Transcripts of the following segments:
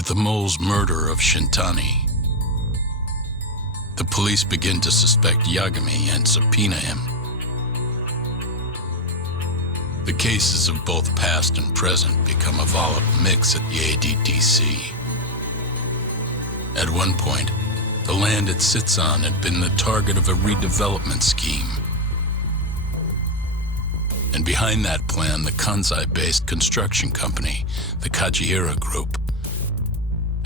With the mole's murder of Shintani, the police begin to suspect Yagami and subpoena him. The cases of both past and present become a volatile mix at the ADDC. At one point, the land it sits on had been the target of a redevelopment scheme. And behind that plan, the Kansai-based construction company, the Kajihira Group,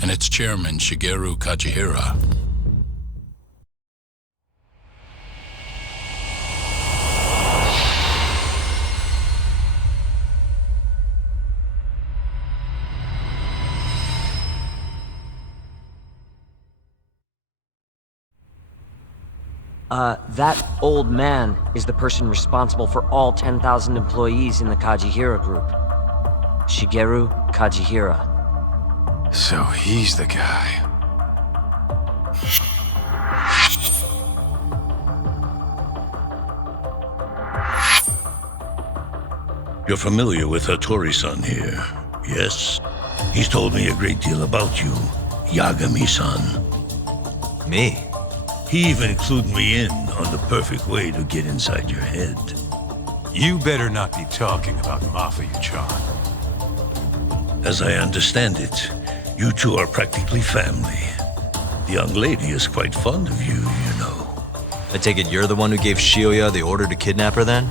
and its chairman, Shigeru Kajihira. That old man is the person responsible for all 10,000 employees in the Kajihira Group. Shigeru Kajihira. So he's the guy. You're familiar with Hattori-san here, yes? He's told me a great deal about you, Yagami-san. Me? He even clued me in on the perfect way to get inside your head. You better not be talking about Mafia-chan. As I understand it, you two are practically family. The young lady is quite fond of you, you know. I take it you're the one who gave Shioya the order to kidnap her then?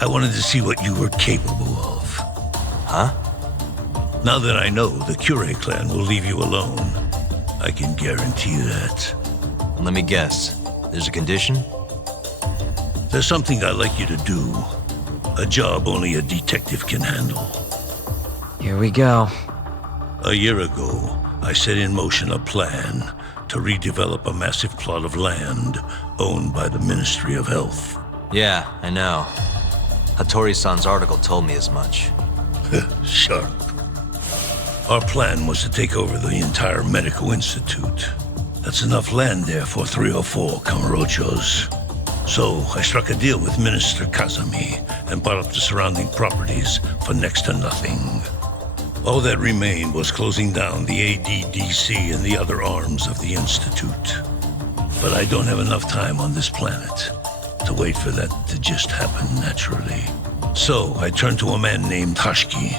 I wanted to see what you were capable of. Huh? Now that I know the Kure clan will leave you alone, I can guarantee that. Let me guess. There's a condition? There's something I'd like you to do. A job only a detective can handle. Here we go. A year ago, I set in motion a plan to redevelop a massive plot of land owned by the Ministry of Health. Yeah, I know. Hattori-san's article told me as much. Sharp. Our plan was to take over the entire medical institute. That's enough land there for 3 or 4 Kamurochos. So I struck a deal with Minister Kazami and bought up the surrounding properties for next to nothing. All that remained was closing down the ADDC and the other arms of the institute. But I don't have enough time on this planet to wait for that to just happen naturally. So I turned to a man named Hashiki.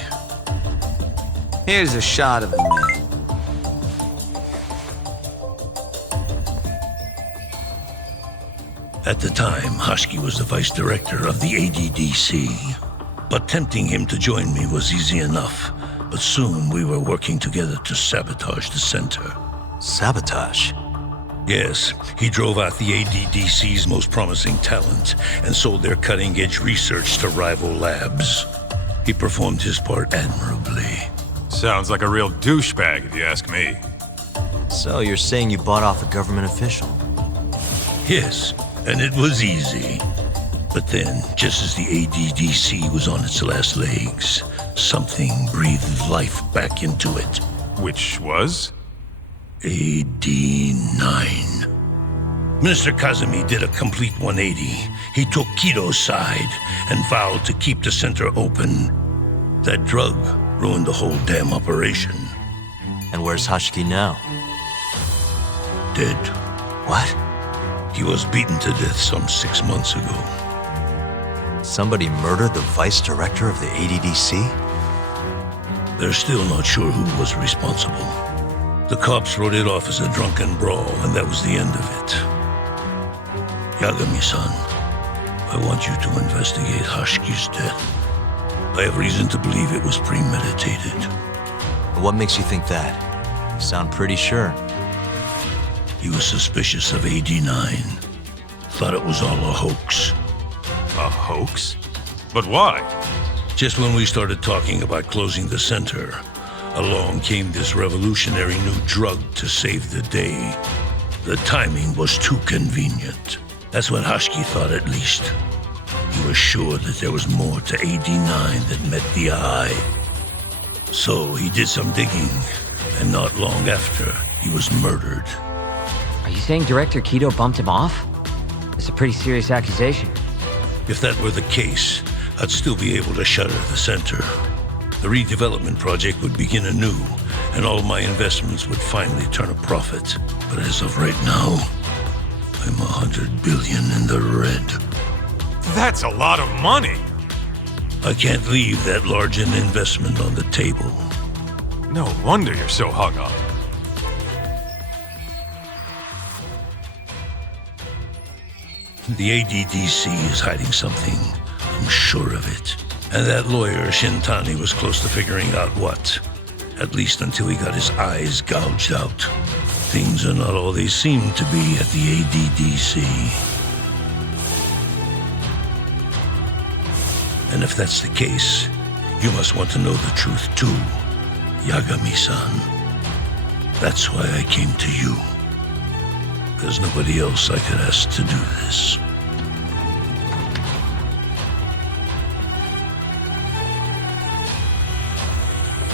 Here's a shot of the man. At the time, Hashiki was the vice director of the ADDC. But tempting him to join me was easy enough. But soon we were working together to sabotage the center. Sabotage? Yes, he drove out the ADDC's most promising talent and sold their cutting-edge research to rival labs. He performed his part admirably. Sounds like a real douchebag, if you ask me. So you're saying you bought off a government official? Yes, and it was easy. But then, just as the ADDC was on its last legs, something breathed life back into it. Which was? AD9. Minister Kazami did a complete 180. He took Kido's side and vowed to keep the center open. That drug ruined the whole damn operation. And where's Hashiki now? Dead. What? He was beaten to death some 6 months ago. Somebody murdered the vice director of the ADDC? They're still not sure who was responsible. The cops wrote it off as a drunken brawl, and that was the end of it. Yagami-san, I want you to investigate Hashiki's death. I have reason to believe it was premeditated. What makes you think that? You sound pretty sure. He was suspicious of AD9. Thought it was all a hoax. A hoax? But why? Just when we started talking about closing the center, along came this revolutionary new drug to save the day. The timing was too convenient. That's what Hashiki thought, at least. He was sure that there was more to AD9 that met the eye. So he did some digging, and not long after, he was murdered. Are you saying Director Kido bumped him off? It's a pretty serious accusation. If that were the case, I'd still be able to shutter the center. The redevelopment project would begin anew, and all my investments would finally turn a profit. But as of right now, I'm 100 billion in the red. That's a lot of money. I can't leave that large an investment on the table. No wonder you're so hung up. The ADDC is hiding something. I'm sure of it. And that lawyer, Shintani, was close to figuring out what. At least until he got his eyes gouged out. Things are not all they seem to be at the ADDC. And if that's the case, you must want to know the truth too, Yagami-san. That's why I came to you. There's nobody else I could ask to do this.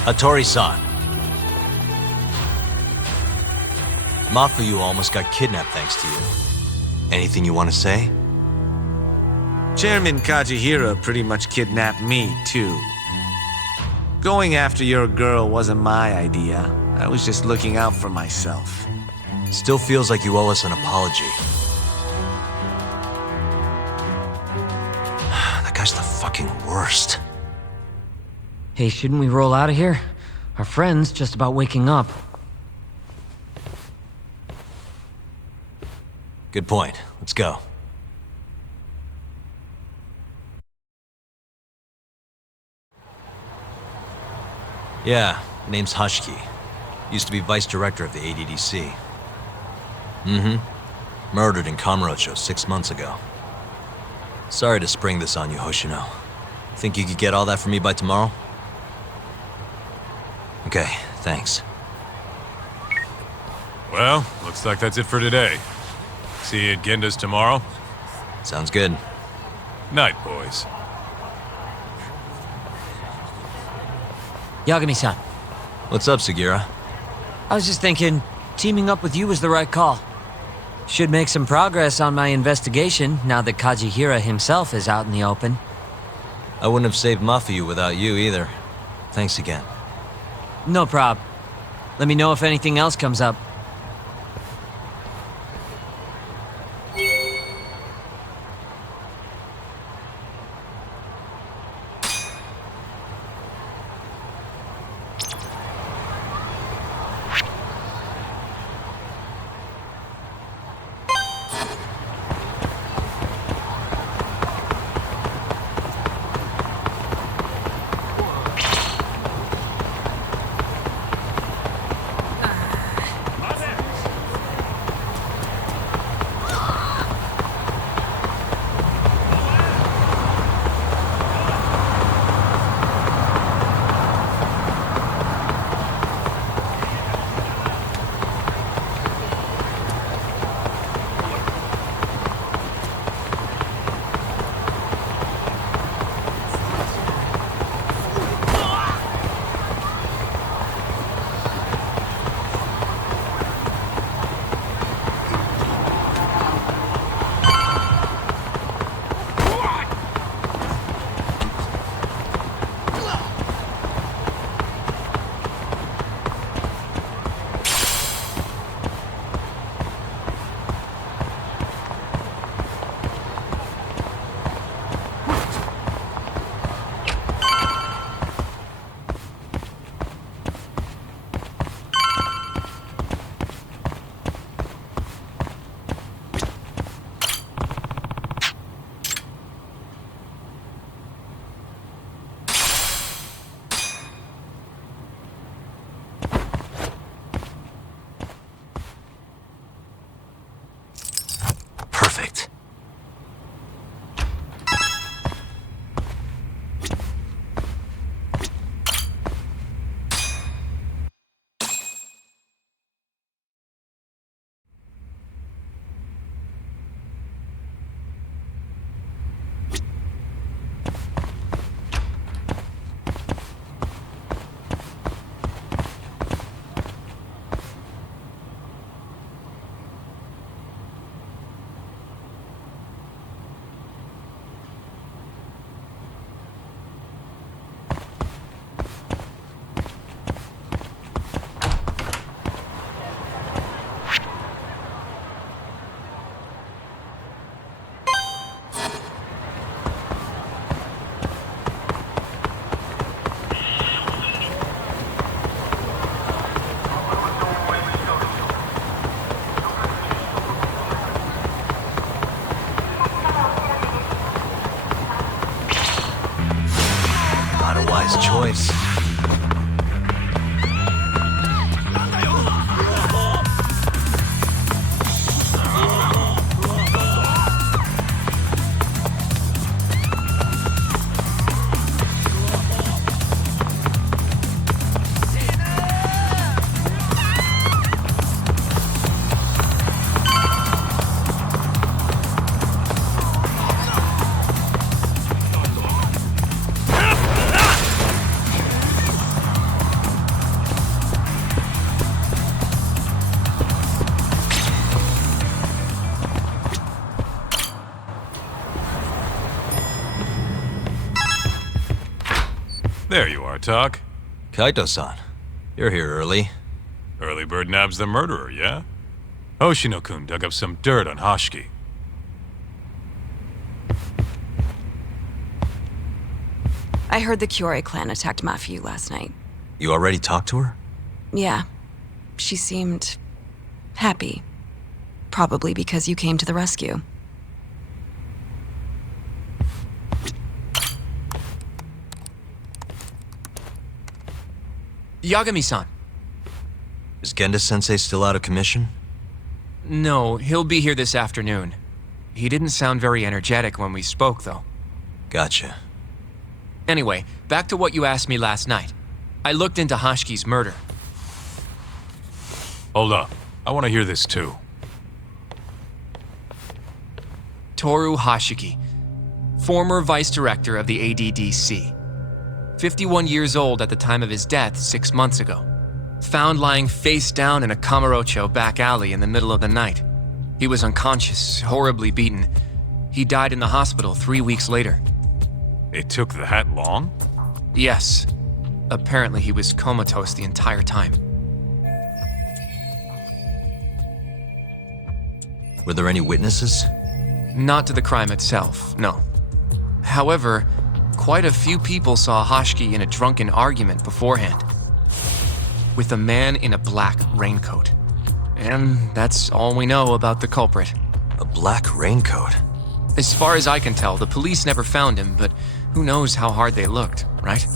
Hattori-san. Mafuyu almost got kidnapped thanks to you. Anything you want to say? Chairman Kajihira pretty much kidnapped me, too. Going after your girl wasn't my idea. I was just looking out for myself. Still feels like you owe us an apology. That guy's the fucking worst. Hey, shouldn't we roll out of here? Our friend's just about waking up. Good point. Let's go. Yeah, name's Hushki. Used to be vice director of the ADDC. Murdered in Kamurocho 6 months ago. Sorry to spring this on you, Hoshino. Think you could get all that for me by tomorrow? Okay, thanks. Well, looks like that's it for today. See you at Genda's tomorrow. Sounds good. Night, boys. Yagami-san, What's up, Sugira? I was just thinking, teaming up with you was the right call. Should make some progress on my investigation now that Kajihira himself is out in the open. I wouldn't have saved Mafuyu without you either. Thanks again. No prob. Let me know if anything else comes up. talk? Kaito-san, you're here early. Early bird nabs the murderer, yeah? Hoshino-kun dug up some dirt on Hashiki. I heard the Kyorei clan attacked Mafiu last night. You already talked to her? Yeah. She seemed... happy. Probably because you came to the rescue. Yagami-san. Is Genda-sensei still out of commission? No, he'll be here this afternoon. He didn't sound very energetic when we spoke, though. Gotcha. Anyway, back to what you asked me last night. I looked into Hashiki's murder. Hold up. I want to hear this too. Toru Hashiki, former vice director of the ADDC. 51 years old at the time of his death 6 months ago. Found lying face down in a Kamurocho back alley in the middle of the night. He was unconscious, horribly beaten. He died in the hospital 3 weeks later. It took that long? Yes. Apparently he was comatose the entire time. Were there any witnesses? Not to the crime itself, no. However, quite a few people saw Hashiki in a drunken argument beforehand. With a man in a black raincoat. And that's all we know about the culprit. A black raincoat? As far as I can tell, the police never found him, but who knows how hard they looked, right?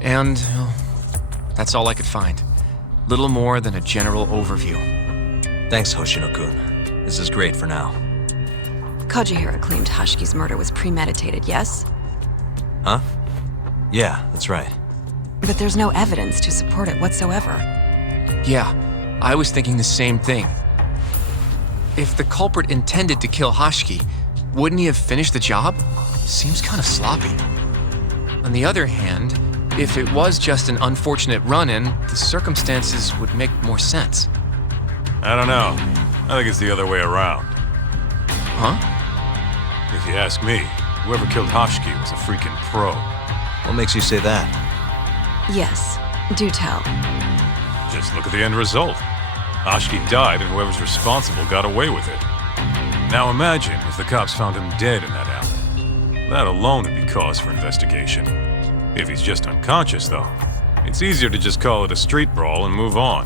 And well, that's all I could find. Little more than a general overview. Thanks, Hoshino-kun. This is great for now. Kajihira claimed Hashiki's murder was premeditated, yes? Huh? Yeah, that's right. But there's no evidence to support it whatsoever. Yeah, I was thinking the same thing. If the culprit intended to kill Hashiki, wouldn't he have finished the job? Seems kind of sloppy. On the other hand, if it was just an unfortunate run-in, the circumstances would make more sense. I don't know. I think it's the other way around. Huh? If you ask me, whoever killed Hashiki was a freaking pro. What makes you say that? Yes, do tell. Just look at the end result. Hashiki died and whoever's responsible got away with it. Now imagine if the cops found him dead in that alley. That alone would be cause for investigation. If he's just unconscious, though, it's easier to just call it a street brawl and move on.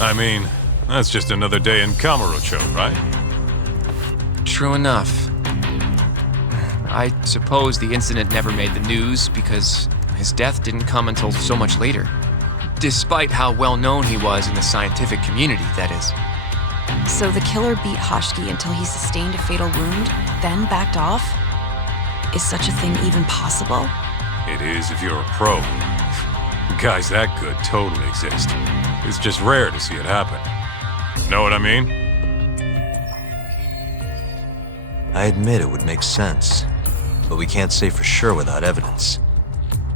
I mean, that's just another day in Kamurocho, right? True enough. I suppose the incident never made the news because his death didn't come until so much later. Despite how well known he was in the scientific community, that is. So the killer beat Hashiki until he sustained a fatal wound, then backed off? Is such a thing even possible? It is if you're a pro. Guys that good totally exist. It's just rare to see it happen. Know what I mean? I admit it would make sense, but we can't say for sure without evidence.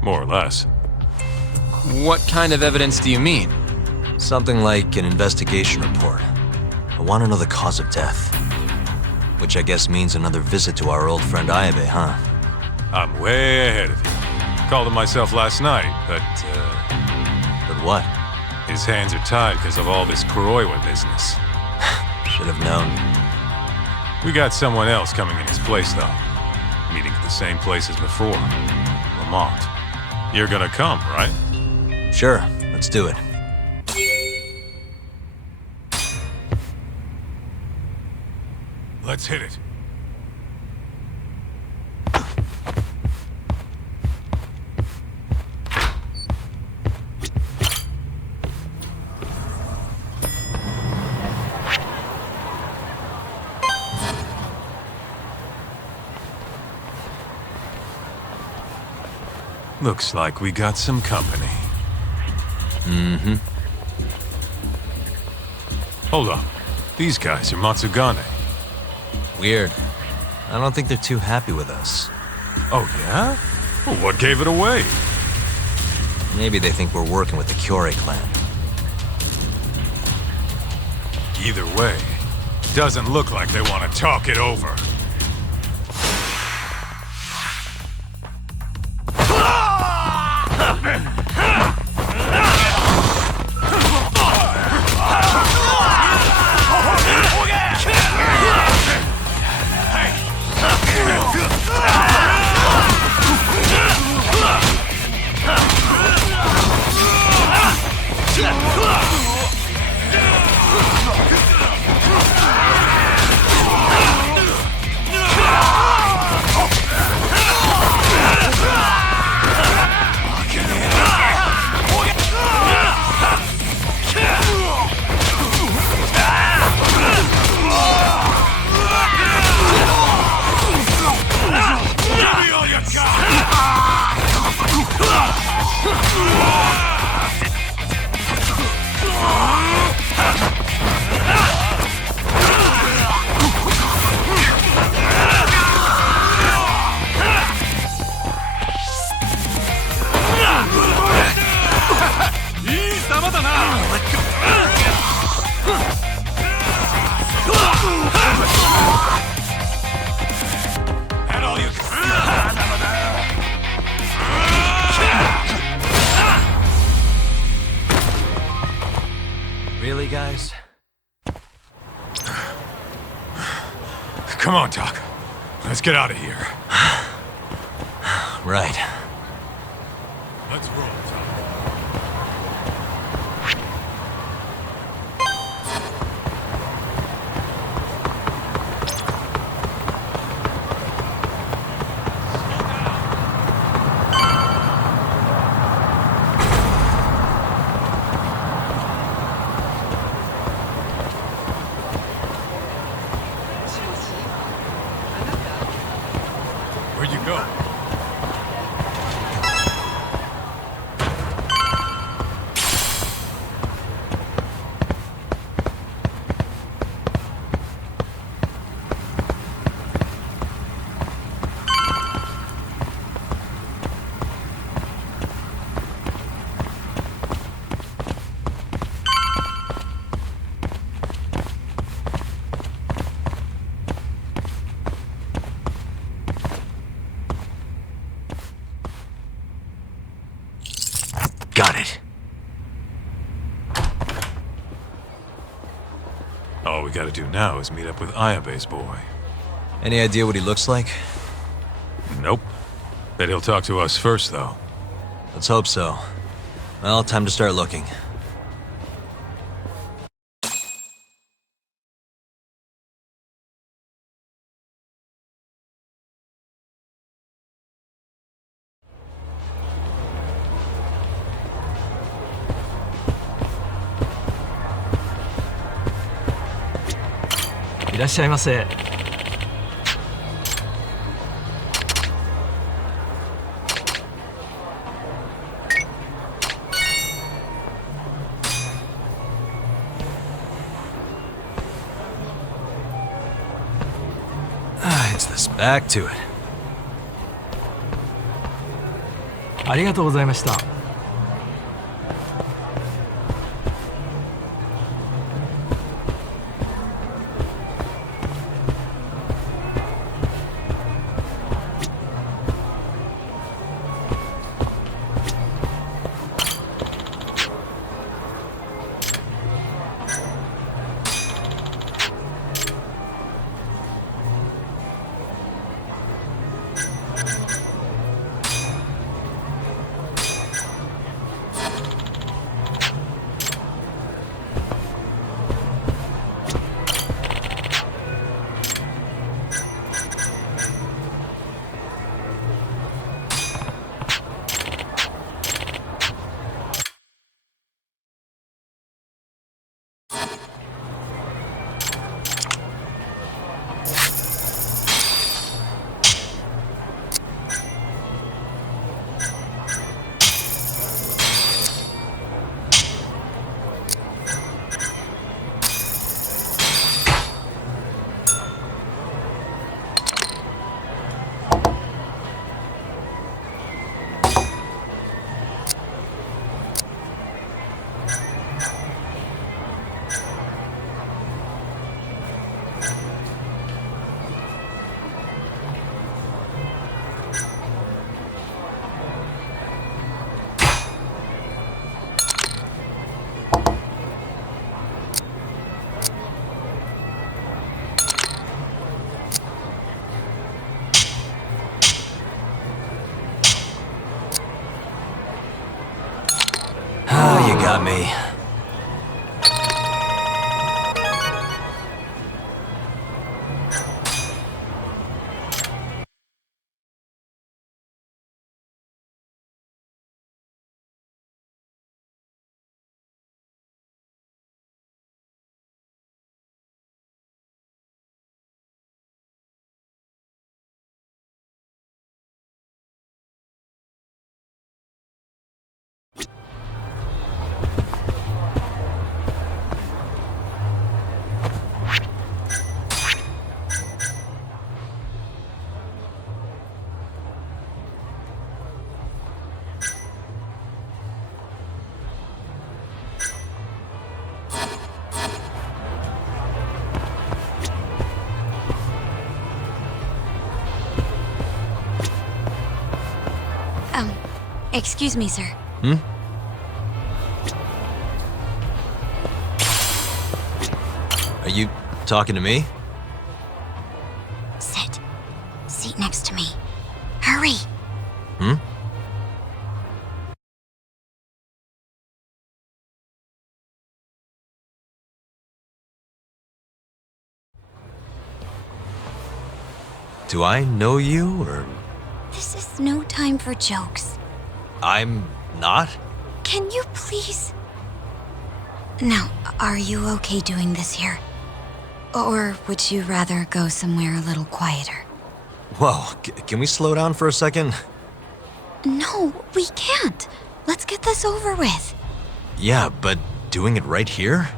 More or less. What kind of evidence do you mean? Something like an investigation report. I want to know the cause of death. Which I guess means another visit to our old friend Ayabe, huh? I'm way ahead of you. Called him myself last night, but But what? his hands are tied because of all this Kuroiwa business. Should have known. We got someone else coming in his place, though. Meeting at the same place as before. Lamont. You're gonna come, right? Sure, let's do it. Let's hit it. Looks like we got some company. Mm-hmm. Hold up. These guys are Matsugane. Weird. I don't think they're too happy with us. Oh, yeah? Well, what gave it away? Maybe they think we're working with the Kyorei clan. Either way, doesn't look like they want to talk it over. Had all you Really, guys? Come on, Doc. Let's get out of here. Right. Let's roll, Doc. Where'd you go? Got it. All we gotta do now is meet up with Ayabe's boy. Any idea what he looks like? Nope. Bet he'll talk to us first, though. Let's hope so. Well, time to start looking. It's this back to it. ありがとうございました。Ah, you got me. Excuse me, sir. Are you talking to me? Sit. Seat next to me. Hurry. Do I know you, or... This is no time for jokes. I'm not? Can you please... Now, are you okay doing this here? Or would you rather go somewhere a little quieter? Whoa, can we slow down for a second? No, we can't. Let's get this over with. Yeah, but doing it right here?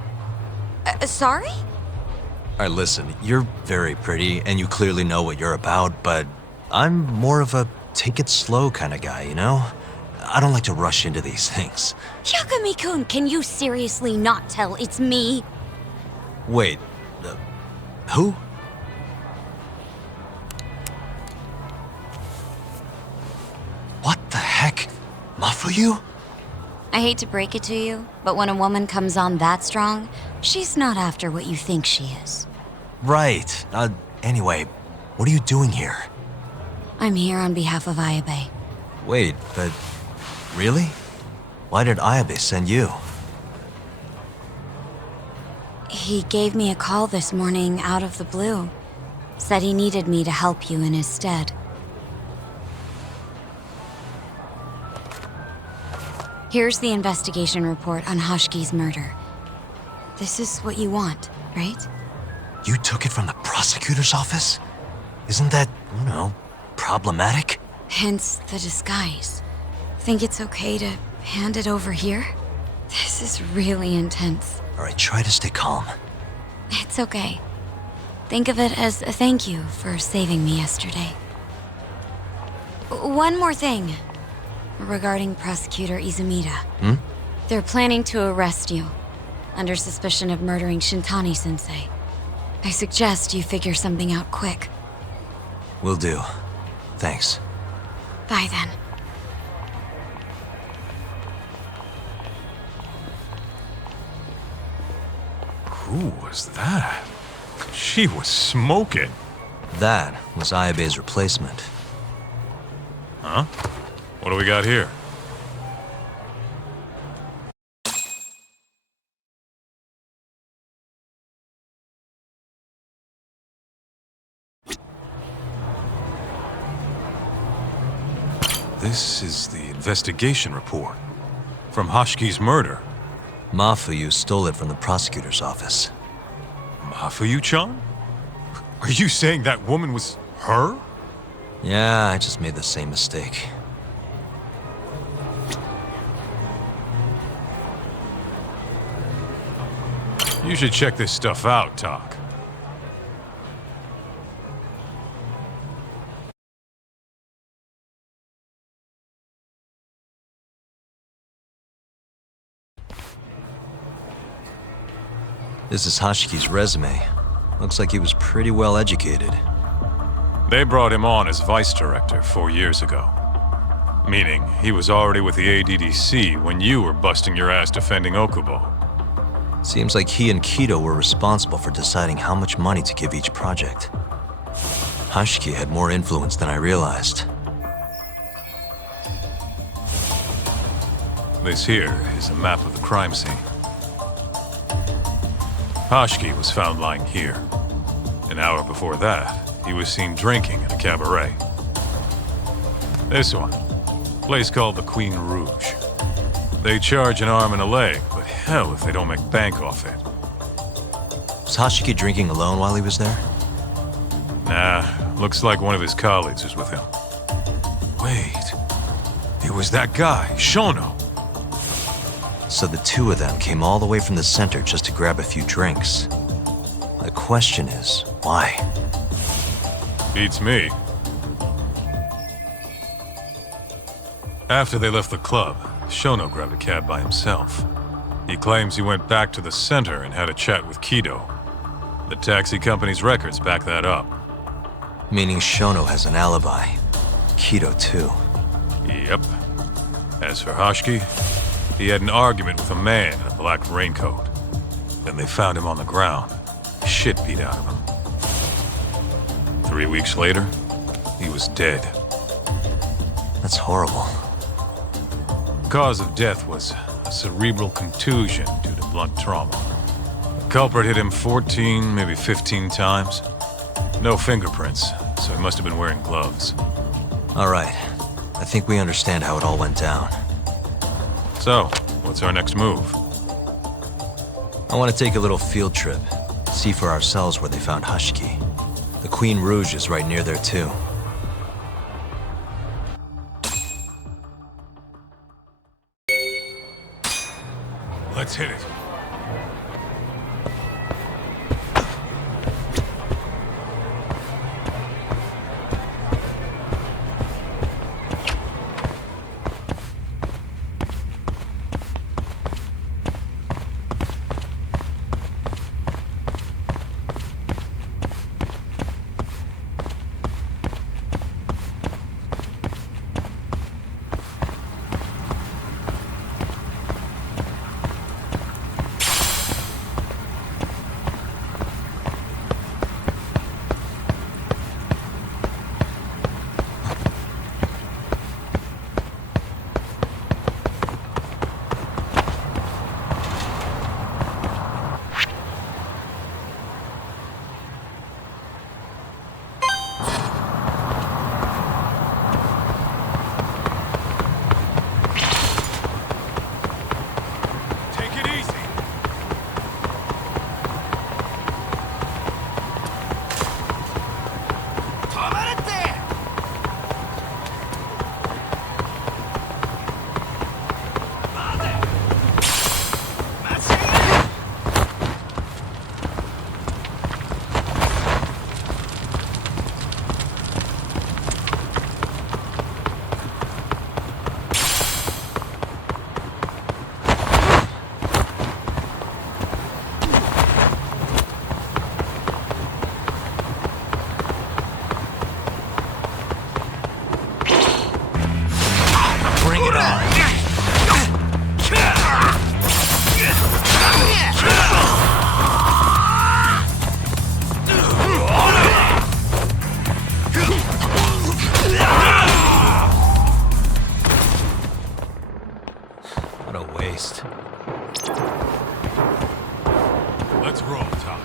Sorry? Alright, listen, you're very pretty, and you clearly know what you're about, but I'm more of a take it slow kind of guy, you know? I don't like to rush into these things. Yagami-kun, can you seriously not tell it's me? Wait, who? What the heck? Mafuyu? I hate to break it to you, but when a woman comes on that strong, she's not after what you think she is. Right. Anyway, what are you doing here? I'm here on behalf of Ayabe. Wait, but... really? Why did Ayabe send you? He gave me a call this morning out of the blue. Said he needed me to help you in his stead. Here's the investigation report on Hoshiki's murder. This is what you want, right? You took it from the prosecutor's office? Isn't that, problematic? Hence the disguise. Think it's okay to hand it over here? This is really intense. Alright, try to stay calm. It's okay. Think of it as a thank you for saving me yesterday. One more thing. Regarding Prosecutor Izumida. They're planning to arrest you, under suspicion of murdering Shintani-sensei. I suggest you figure something out quick. Will do. Thanks. Bye then. Who was that? She was smoking. That was Ayabe's replacement. Huh? What do we got here? This is the investigation report from Hoshiki's murder. Mafuyu stole it from the prosecutor's office. Mafuyu-chan? Are you saying that woman was her? Yeah, I just made the same mistake. You should check this stuff out, Tak. This is Hoshiki's resume. Looks like he was pretty well educated. They brought him on as vice director 4 years ago. Meaning, he was already with the ADDC when you were busting your ass defending Okubo. Seems like he and Kido were responsible for deciding how much money to give each project. Hoshiki had more influence than I realized. This here is a map of the crime scene. Hoshiki was found lying here. An hour before that, he was seen drinking at a cabaret. This one, place called the Queen Rouge. They charge an arm and a leg, but hell if they don't make bank off it. Was Hoshiki drinking alone while he was there? Nah, looks like one of his colleagues was with him. Wait, it was that guy, Shono. So the two of them came all the way from the center just to grab a few drinks. The question is, why? Beats me. After they left the club, Shono grabbed a cab by himself. He claims he went back to the center and had a chat with Kido. The taxi company's records back that up. Meaning Shono has an alibi. Kido too. Yep. As for Hoshiki, he had an argument with a man in a black raincoat. Then they found him on the ground, shit beat out of him. 3 weeks later, he was dead. That's horrible. The cause of death was a cerebral contusion due to blunt trauma. The culprit hit him 14, maybe 15 times. No fingerprints, so he must have been wearing gloves. All right. I think we understand how it all went down. So, what's our next move? I want to take a little field trip. See for ourselves where they found Hoshiki. The Queen Rouge is right near there, too. Let's hit it. Let's roll, Tom.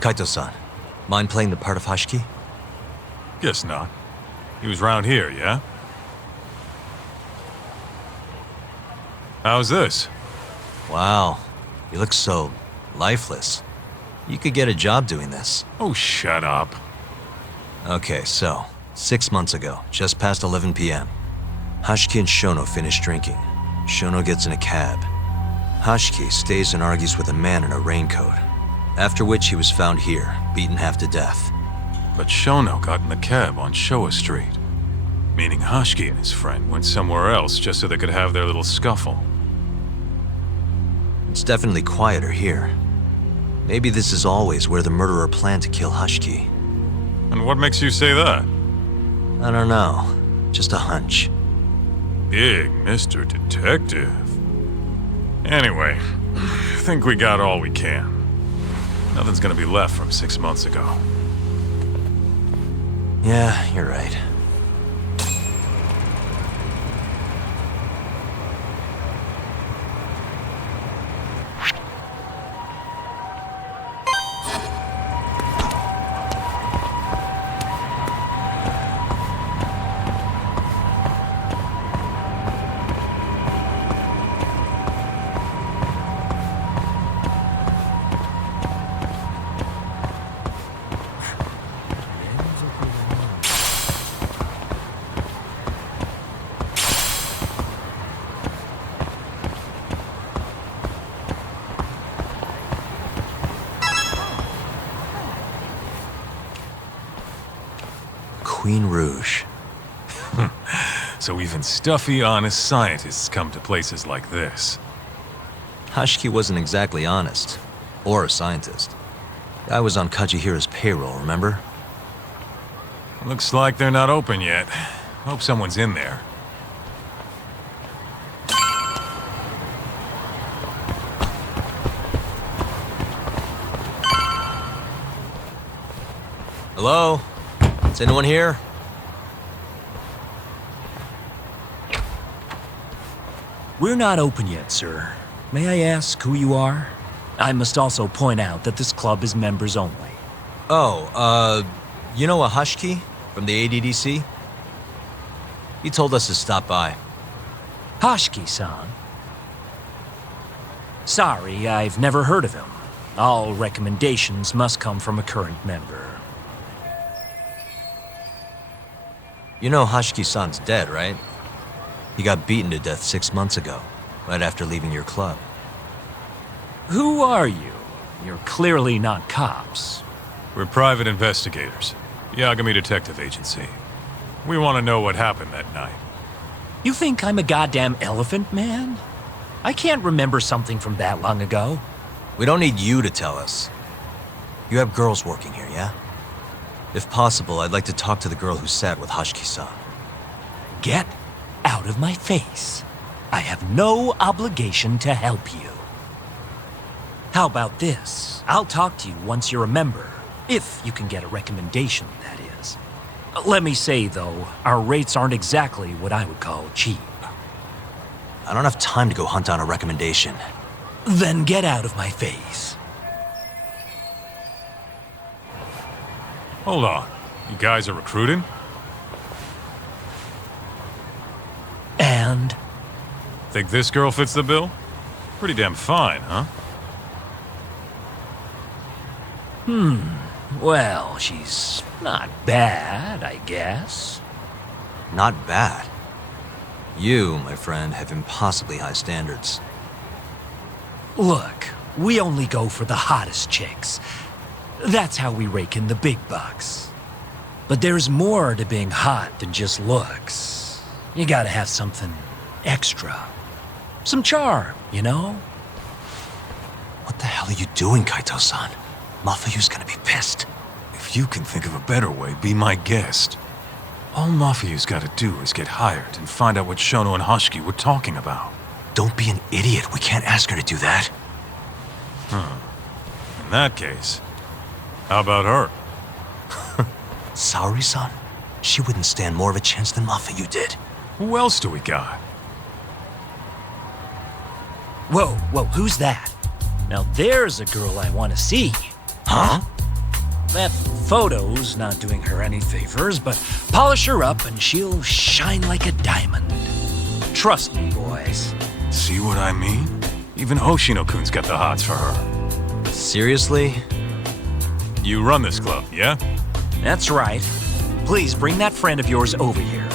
Kaito-san, mind playing the part of Hoshiki? Guess not. He was round here, yeah? How's this? Wow, you look so lifeless. You could get a job doing this. Oh, shut up. Okay, so, 6 months ago, just past 11 p.m., Hoshiki and Shono finish drinking. Shono gets in a cab. Hoshiki stays and argues with a man in a raincoat, after which he was found here, beaten half to death. But Shono got in the cab on Showa Street, meaning Hoshiki and his friend went somewhere else just so they could have their little scuffle. It's definitely quieter here. Maybe this is always where the murderer planned to kill Hoshiki. And what makes you say that? I don't know. Just a hunch. Big Mr. Detective. Anyway, I think we got all we can. Nothing's gonna be left from 6 months ago. Yeah, you're right. Queen Rouge. So even stuffy, honest scientists come to places like this. Hashiki wasn't exactly honest. Or a scientist. I was on Kajihira's payroll, remember? Looks like they're not open yet. Hope someone's in there. Hello? Is anyone here? We're not open yet, sir. May I ask who you are? I must also point out that this club is members only. Oh, you know a Hashiki from the ADDC? He told us to stop by. Hashiki-san? Sorry, I've never heard of him. All recommendations must come from a current member. You know Hashiki-san's dead, right? He got beaten to death 6 months ago, right after leaving your club. Who are you? You're clearly not cops. We're private investigators. Yagami Detective Agency. We want to know what happened that night. You think I'm a goddamn elephant man? I can't remember something from that long ago. We don't need you to tell us. You have girls working here, yeah? If possible, I'd like to talk to the girl who sat with Hashiki-san. Get out of my face. I have no obligation to help you. How about this? I'll talk to you once you're a member. If you can get a recommendation, that is. Let me say, though, our rates aren't exactly what I would call cheap. I don't have time to go hunt down a recommendation. Then get out of my face. Hold on. You guys are recruiting? And? Think this girl fits the bill? Pretty damn fine, huh? Well, she's not bad, I guess. Not bad. You, my friend, have impossibly high standards. Look, we only go for the hottest chicks. That's how we rake in the big bucks. But there's more to being hot than just looks. You gotta have something extra. Some charm, you know? What the hell are you doing, Kaito-san? Mafuyu's gonna be pissed. If you can think of a better way, be my guest. All Mafuyu's gotta do is get hired and find out what Shono and Hashiki were talking about. Don't be an idiot. We can't ask her to do that. In that case, how about her? Saori-san? She wouldn't stand more of a chance than Mafuyu did. Who else do we got? Whoa, who's that? Now there's a girl I want to see. Huh? That photo's not doing her any favors, but polish her up and she'll shine like a diamond. Trust me, boys. See what I mean? Even Hoshino-kun's got the hots for her. Seriously? You run this club, yeah? That's right. Please bring that friend of yours over here.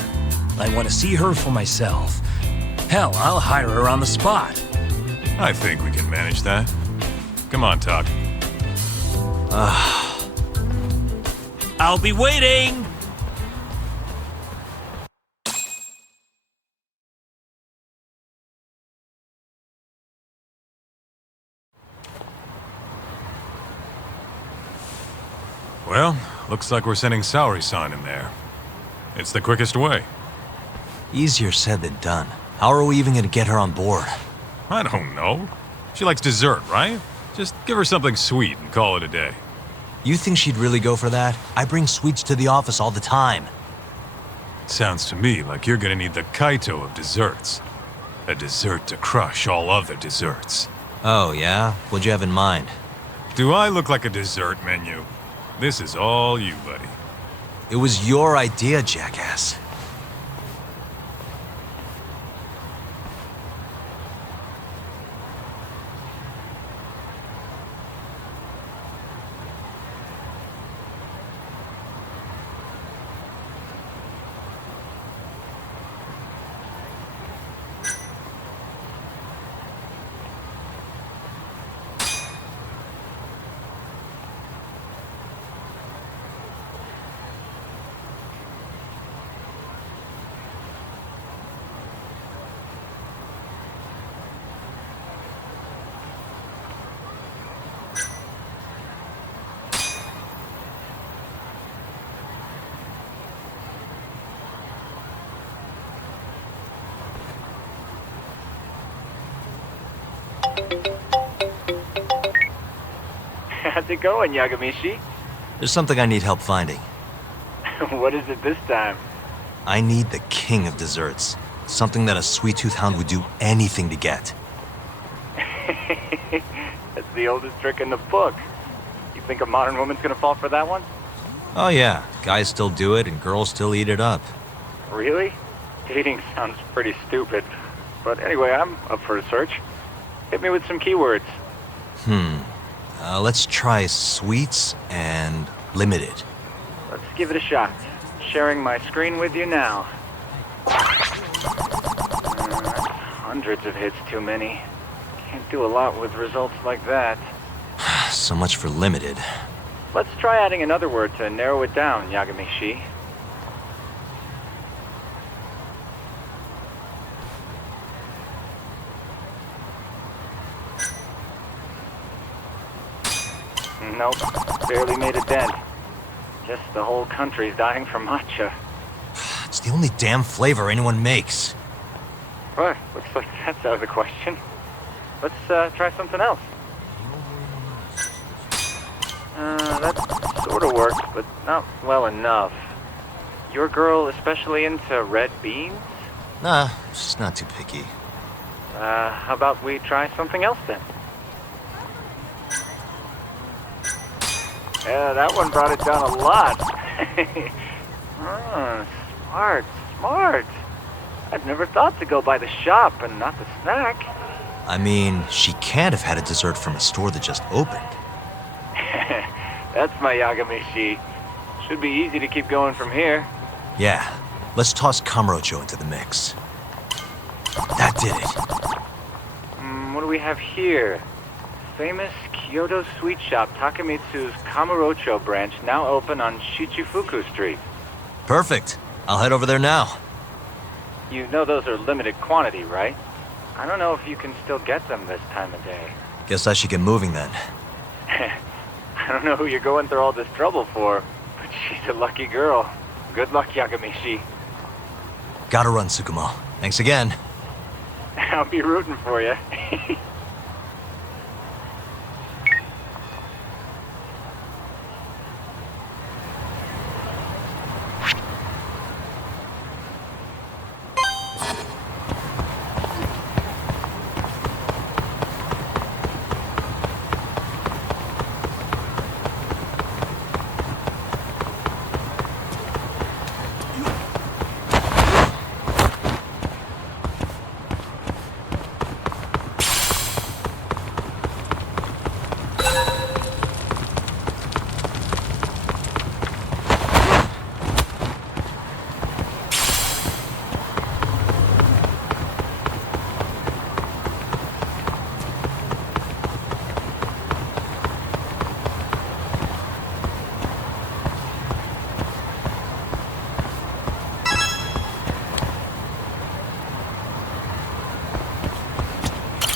I want to see her for myself. Hell, I'll hire her on the spot. I think we can manage that. Come on, Talk. I'll be waiting! Well, looks like we're sending Saori-san in there. It's the quickest way. Easier said than done. How are we even gonna get her on board? I don't know. She likes dessert, right? Just give her something sweet and call it a day. You think she'd really go for that? I bring sweets to the office all the time. Sounds to me like you're gonna need the Kaito of desserts. A dessert to crush all other desserts. Oh, yeah? What'd you have in mind? Do I look like a dessert menu? This is all you, buddy. It was your idea, jackass. How's it going, Yagamishi? There's something I need help finding. What is it this time? I need the king of desserts. Something that a sweet-tooth hound would do anything to get. That's the oldest trick in the book. You think a modern woman's gonna fall for that one? Oh yeah, guys still do it and girls still eat it up. Really? Dating sounds pretty stupid. But anyway, I'm up for a search. Hit me with some keywords. Let's try sweets and limited. Let's give it a shot. Sharing my screen with you now. Hundreds of hits too many. Can't do a lot with results like that. So much for limited. Let's try adding another word to narrow it down, Yagamishi. Nope, barely made a dent. Guess the whole country's dying for matcha. It's the only damn flavor anyone makes. What? Looks like that's out of the question. Let's try something else. That sort of works, but not well enough. Your girl especially into red beans? Nah, she's not too picky. How about we try something else then? Yeah, that one brought it down a lot. Smart. I'd never thought to go by the shop and not the snack. I mean, she can't have had a dessert from a store that just opened. That's my Yagamishi. Should be easy to keep going from here. Yeah, let's toss Kamurocho into the mix. That did it. What do we have here? Famous Kyoto sweet shop Takemitsu's Kamurocho branch now open on Shichifuku Street. Perfect. I'll head over there now. You know those are limited quantity, right? I don't know if you can still get them this time of day. Guess I should get moving then. I don't know who you're going through all this trouble for, but she's a lucky girl. Good luck, Yagamishi. Gotta run, Tsukumo. Thanks again. I'll be rooting for you.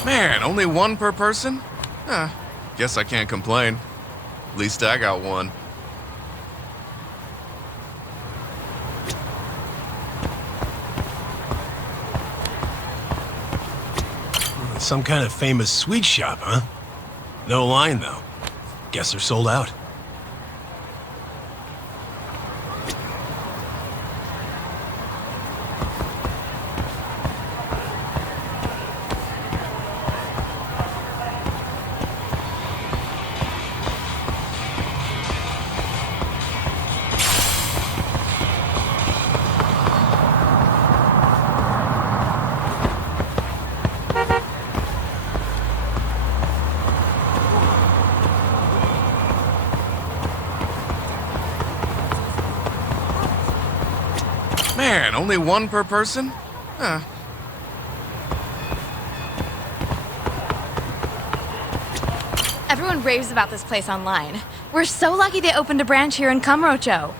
Man, only one per person? Guess I can't complain. At least I got one. Some kind of famous sweet shop, huh? No line, though. Guess they're sold out. Man, only one per person? Everyone raves about this place online. We're so lucky they opened a branch here in Kamurocho.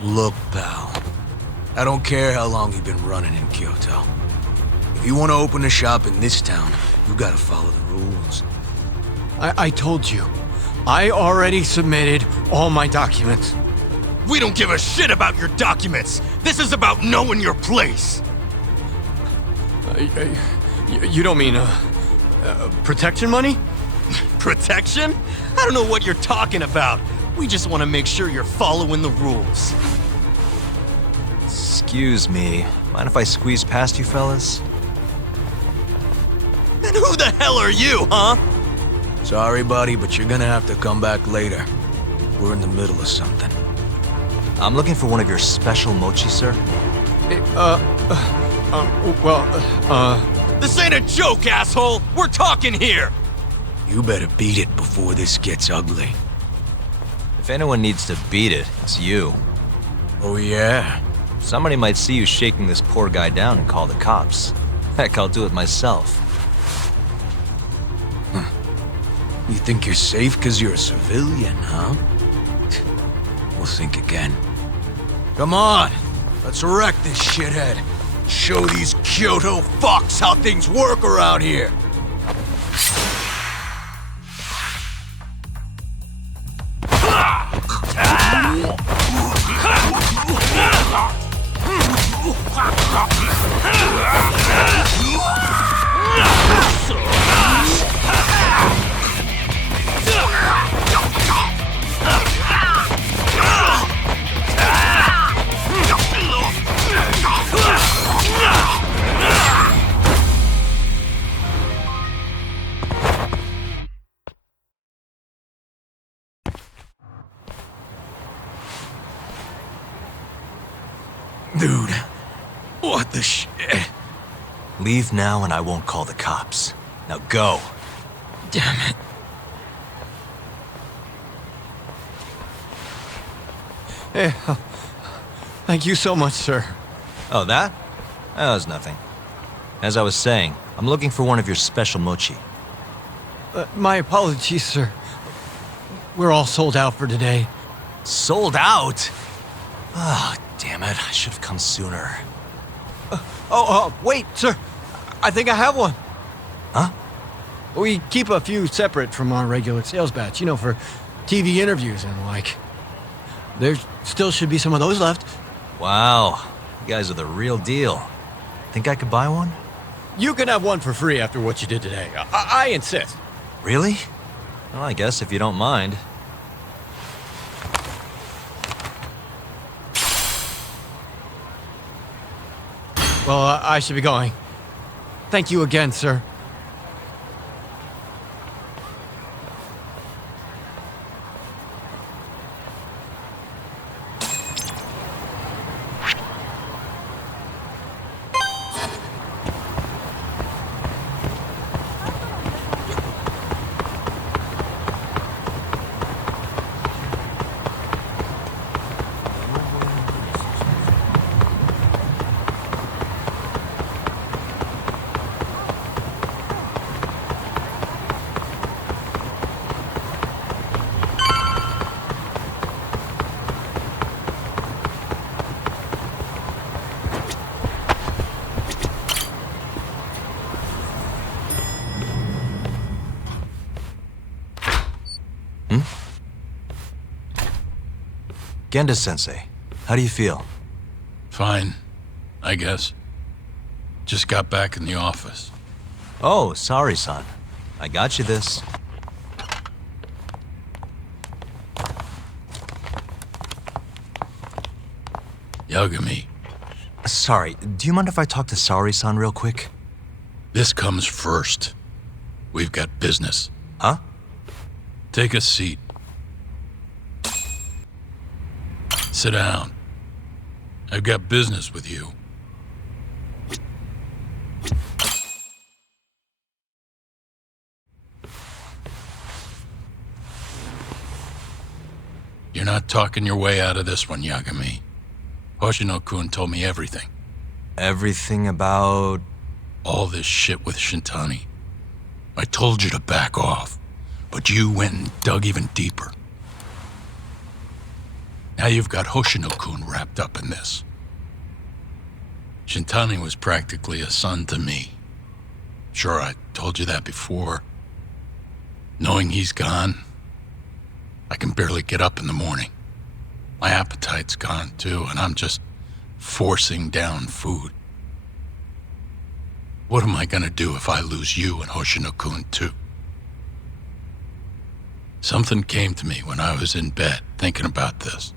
Look, pal. I don't care how long you've been running in Kyoto. If you want to open a shop in this town, you gotta follow the rules. I told you. I already submitted all my documents. We don't give a shit about your documents. This is about knowing your place. You don't mean, protection money? Protection? I don't know what you're talking about. We just want to make sure you're following the rules. Excuse me. Mind if I squeeze past you fellas? And who the hell are you, huh? Sorry, buddy, but you're gonna have to come back later. We're in the middle of something. I'm looking for one of your special mochi, sir. This ain't a joke, asshole! We're talking here! You better beat it before this gets ugly. If anyone needs to beat it, it's you. Oh, yeah? Somebody might see you shaking this poor guy down and call the cops. Heck, I'll do it myself. You think you're safe because you're a civilian, huh? We'll think again. Come on! Let's wreck this shithead. Show these Kyoto fucks how things work around here! Dude, what the shit? Leave now and I won't call the cops. Now go. Damn it. Hey, thank you so much, sir. Oh, that? That was nothing. As I was saying, I'm looking for one of your special mochi. My apologies, sir. We're all sold out for today. Sold out? Ah, oh, damn it. I should have come sooner. Wait, sir. I think I have one. Huh? We keep a few separate from our regular sales batch, you know, for TV interviews and like. There still should be some of those left. Wow. You guys are the real deal. Think I could buy one? You can have one for free after what you did today. I insist. Really? Well, I guess if you don't mind. Well, I should be going. Thank you again, sir. Genda-sensei, how do you feel? Fine, I guess. Just got back in the office. Oh, sorry, son. I got you this. Yagami. Sorry, do you mind if I talk to Sari-san real quick? This comes first. We've got business. Huh? Take a seat. Sit down. I've got business with you. You're not talking your way out of this one, Yagami. Hoshino-kun told me everything. Everything about... all this shit with Shintani. I told you to back off, but you went and dug even deeper. Now you've got Hoshino-kun wrapped up in this. Shintani was practically a son to me. Sure, I told you that before. Knowing he's gone, I can barely get up in the morning. My appetite's gone too, and I'm just forcing down food. What am I gonna do if I lose you and Hoshino-kun too? Something came to me when I was in bed thinking about this.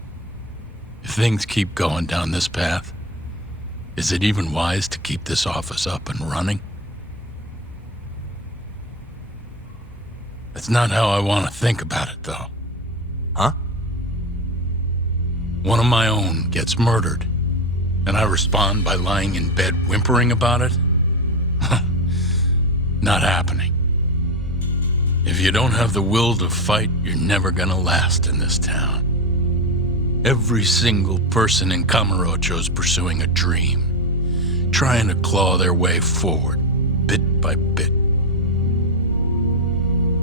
If things keep going down this path, is it even wise to keep this office up and running? That's not how I want to think about it, though. Huh? One of my own gets murdered, and I respond by lying in bed whimpering about it? Not happening. If you don't have the will to fight, you're never gonna last in this town. Every single person in Kamurocho's pursuing a dream, trying to claw their way forward, bit by bit.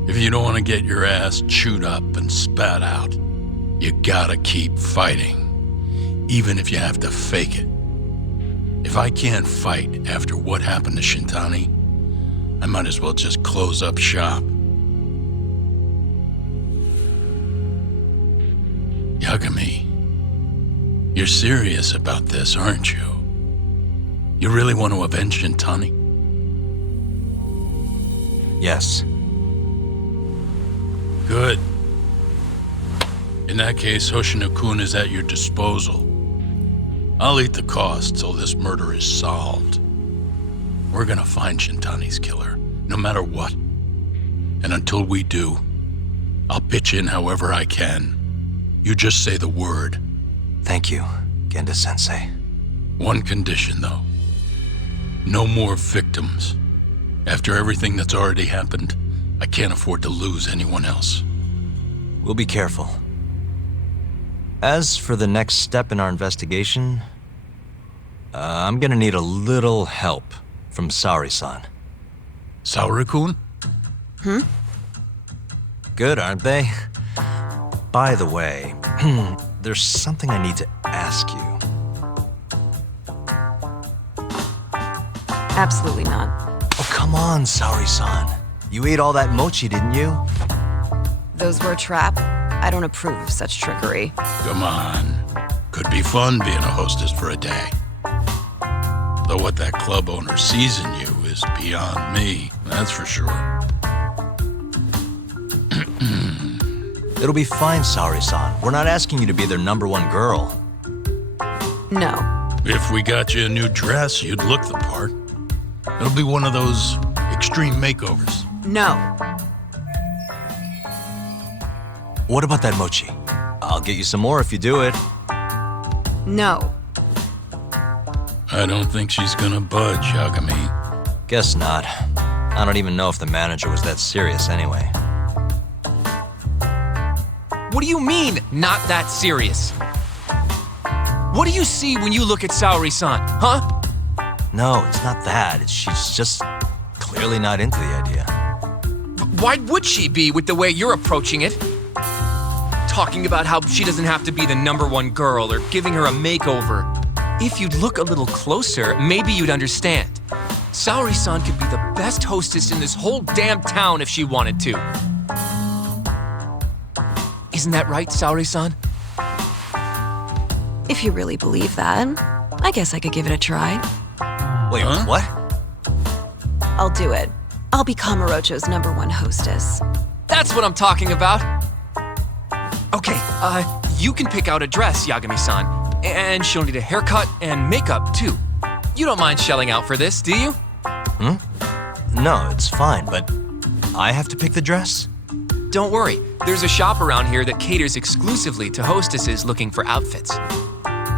If you don't want to get your ass chewed up and spat out, you gotta keep fighting, even if you have to fake it. If I can't fight after what happened to Shintani, I might as well just close up shop. Yagami, you're serious about this, aren't you? You really want to avenge Shintani? Yes. Good. In that case, Hoshino-kun is at your disposal. I'll eat the cost till this murder is solved. We're gonna find Shintani's killer, no matter what. And until we do, I'll pitch in however I can. You just say the word. Thank you, Genda-sensei. One condition, though. No more victims. After everything that's already happened, I can't afford to lose anyone else. We'll be careful. As for the next step in our investigation, I'm gonna need a little help from Saori-san. Saori-kun? Good, aren't they? By the way, there's something I need to ask you. Absolutely not. Oh, come on, Saori-san. You ate all that mochi, didn't you? Those were a trap. I don't approve of such trickery. Come on. Could be fun being a hostess for a day. Though what that club owner sees in you is beyond me, that's for sure. It'll be fine, Saori-san. We're not asking you to be their #1 girl. No. If we got you a new dress, you'd look the part. It'll be one of those extreme makeovers. No. What about that mochi? I'll get you some more if you do it. No. I don't think she's gonna budge, Yagami. Guess not. I don't even know if the manager was that serious anyway. What do you mean, not that serious? What do you see when you look at Saori-san, huh? No, it's not that. She's just clearly not into the idea. Why would she be with the way you're approaching it? Talking about how she doesn't have to be the #1 girl or giving her a makeover. If you'd look a little closer, maybe you'd understand. Saori-san could be the best hostess in this whole damn town if she wanted to. Isn't that right, Saori-san? If you really believe that, I guess I could give it a try. Wait, what? I'll do it. I'll be Kamurocho's #1 hostess. That's what I'm talking about. Okay, you can pick out a dress, Yagami-san. And she'll need a haircut and makeup, too. You don't mind shelling out for this, do you? No, it's fine, but I have to pick the dress? Don't worry. There's a shop around here that caters exclusively to hostesses looking for outfits.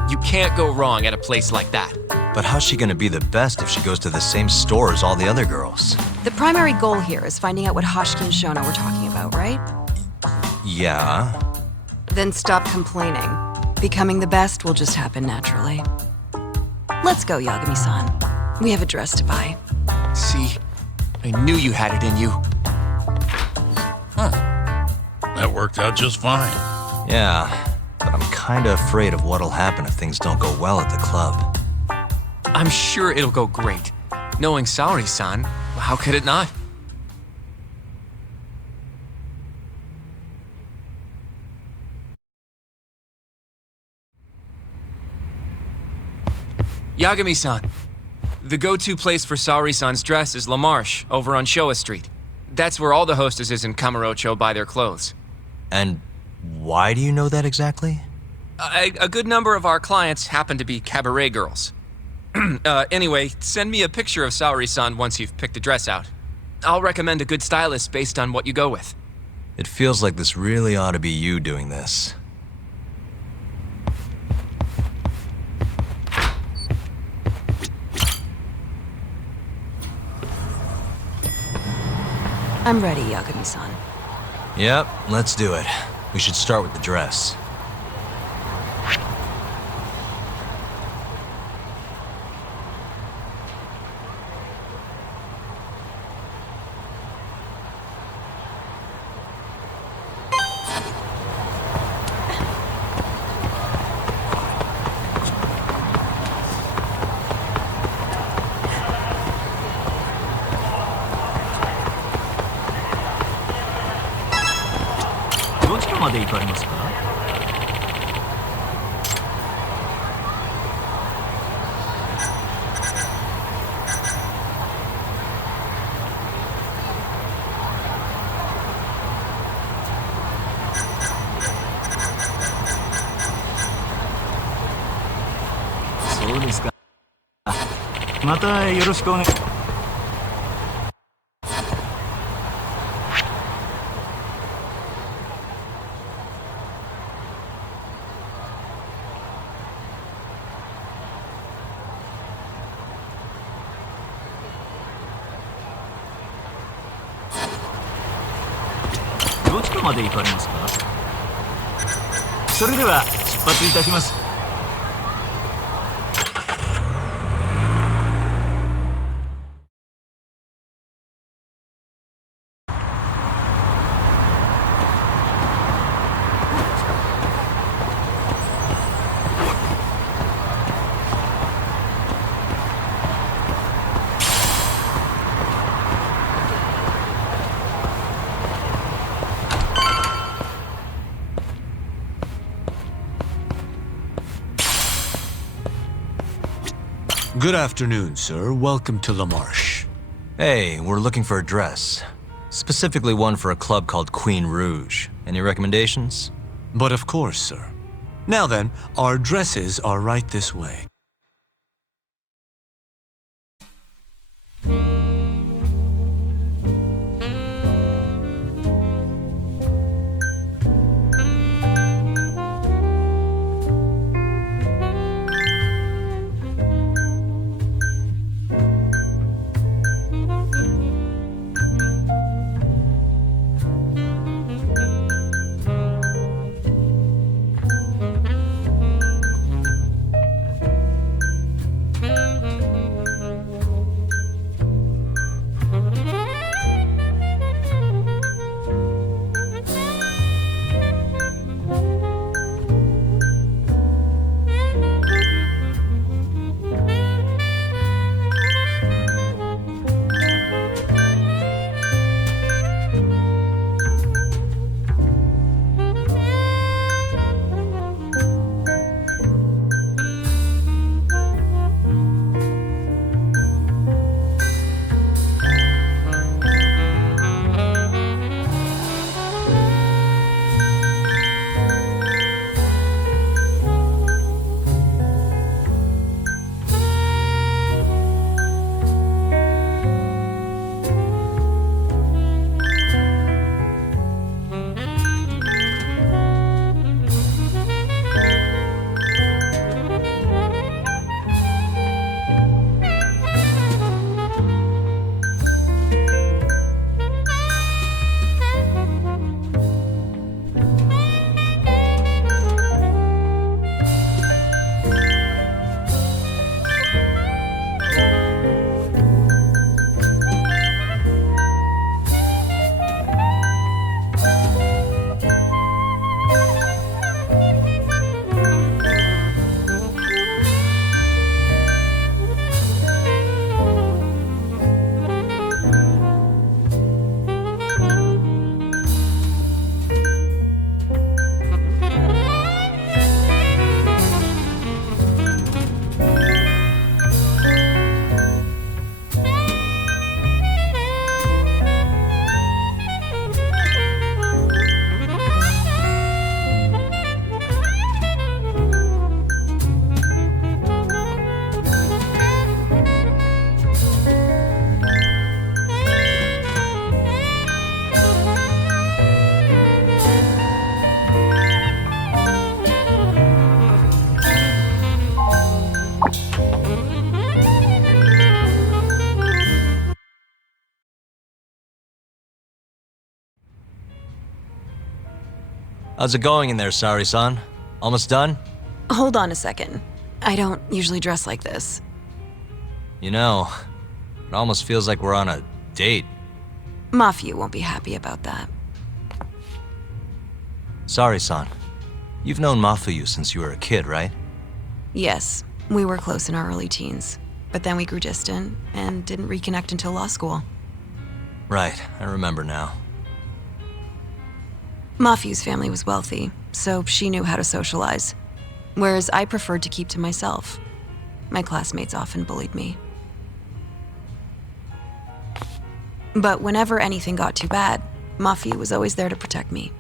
You can't go wrong at a place like that. But how's she gonna be the best if she goes to the same store as all the other girls? The primary goal here is finding out what Hoshiki and Shono were talking about, right? Yeah. Then stop complaining. Becoming the best will just happen naturally. Let's go, Yagami-san. We have a dress to buy. See, I knew you had it in you. That worked out just fine. Yeah, but I'm kinda afraid of what'll happen if things don't go well at the club. I'm sure it'll go great. Knowing Saori-san, how could it not? Yagami-san. The go-to place for Saori-san's dress is La Marche, over on Showa Street. That's where all the hostesses in Kamurocho buy their clothes. And why do you know that exactly? A good number of our clients happen to be cabaret girls. Anyway, send me a picture of Saori-san once you've picked a dress out. I'll recommend a good stylist based on what you go with. It feels like this really ought to be you doing this. I'm ready, Yagami-san. Yep, let's do it. We should start with the dress. Good afternoon, sir. Welcome to La Marche. Hey, we're looking for a dress. Specifically one for a club called Queen Rouge. Any recommendations? But of course, sir. Now then, our dresses are right this way. How's it going in there, Sari-san? Almost done? Hold on a second. I don't usually dress like this. You know, it almost feels like we're on a date. Mafia won't be happy about that. Sari-san, you've known Mafuyu since you were a kid, right? Yes, we were close in our early teens, but then we grew distant and didn't reconnect until law school. Right, I remember now. Mafuyu's family was wealthy, so she knew how to socialize, whereas I preferred to keep to myself. My classmates often bullied me. But whenever anything got too bad, Mafuyu was always there to protect me.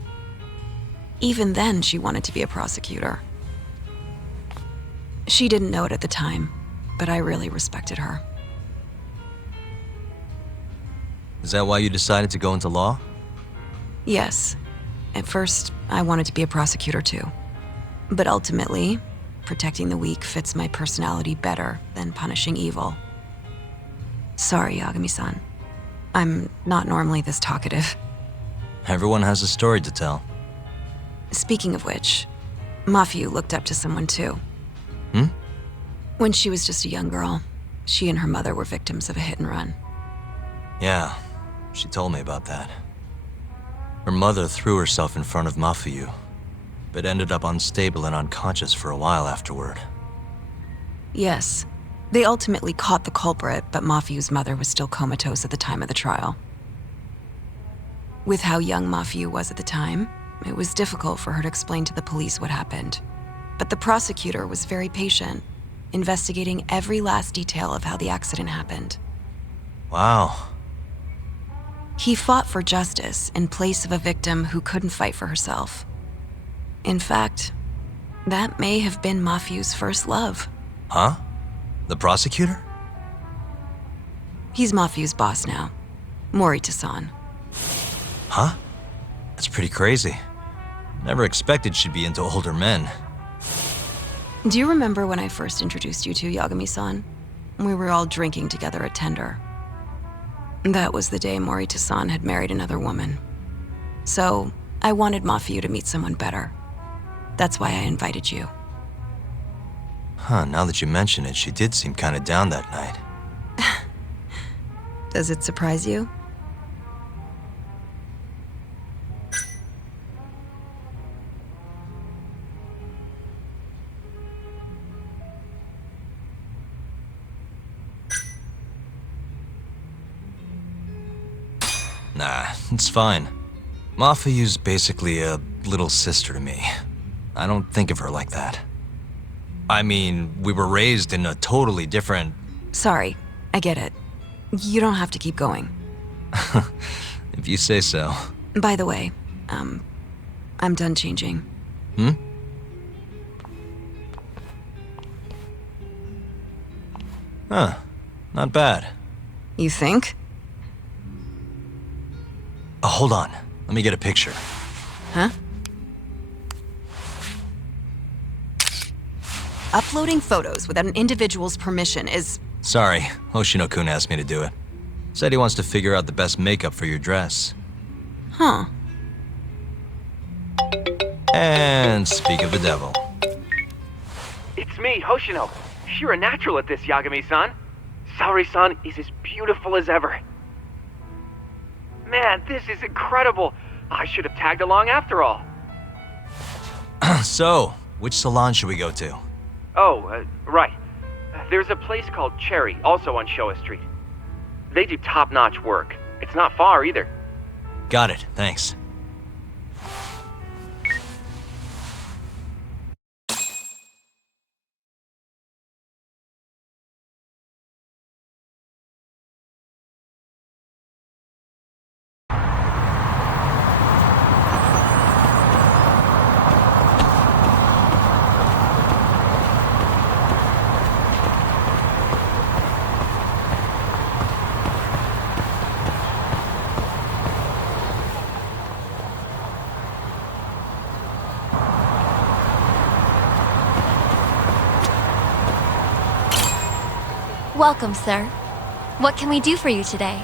Even then, she wanted to be a prosecutor. She didn't know it at the time, but I really respected her. Is that why you decided to go into law? Yes. At first, I wanted to be a prosecutor too. But ultimately, protecting the weak fits my personality better than punishing evil. Sorry, Yagami-san. I'm not normally this talkative. Everyone has a story to tell. Speaking of which, Mafuyu looked up to someone too. When she was just a young girl, she and her mother were victims of a hit and run. Yeah, she told me about that. Her mother threw herself in front of Mafuyu, but ended up unstable and unconscious for a while afterward. Yes. They ultimately caught the culprit, but Mafuyu's mother was still comatose at the time of the trial. With how young Mafuyu was at the time, it was difficult for her to explain to the police what happened. But the prosecutor was very patient, investigating every last detail of how the accident happened. Wow. He fought for justice in place of a victim who couldn't fight for herself. In fact, that may have been Mafuyu's first love. Huh? The prosecutor? He's Mafuyu's boss now, Morita-san. Huh? That's pretty crazy. Never expected she'd be into older men. Do you remember when I first introduced you to Yagami-san? We were all drinking together at Tender. That was the day Morita-san had married another woman. So, I wanted Mafuyu to meet someone better. That's why I invited you. Huh, now that you mention it, she did seem kinda down that night. Does it surprise you? Nah, it's fine. Mafuyu's basically a little sister to me. I don't think of her like that. I mean, we were raised in a totally different... Sorry, I get it. You don't have to keep going. If you say so. By the way, I'm done changing. Huh, not bad. You think? Oh, hold on, let me get a picture. Huh? Uploading photos without an individual's permission is... Sorry, Hoshino-kun asked me to do it. Said he wants to figure out the best makeup for your dress. Huh. And speak of the devil. It's me, Hoshino. You're a natural at this, Yagami-san. Saori-san is as beautiful as ever. Man, this is incredible. I should have tagged along after all. So, which salon should we go to? Oh, right. There's a place called Cherry, also on Showa Street. They do top-notch work. It's not far either. Got it, thanks. Welcome, sir. What can we do for you today?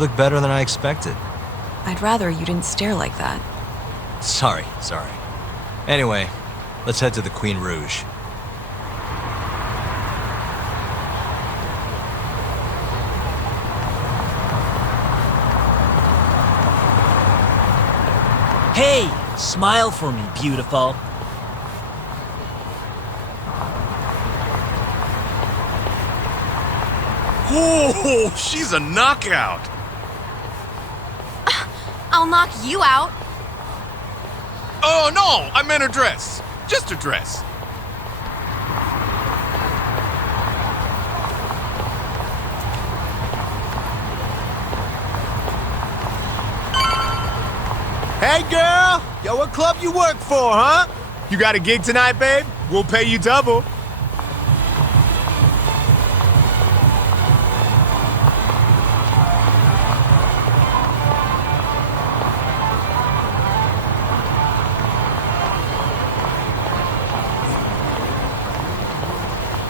look better than I expected. I'd rather you didn't stare like that. Sorry. Anyway, let's head to the Queen Rouge. Hey, smile for me, beautiful. Oh, she's a knockout. I'll knock you out. Oh, no, I meant her dress. Just her dress. Hey, girl! Yo, what club you work for, huh? You got a gig tonight, babe? We'll pay you double.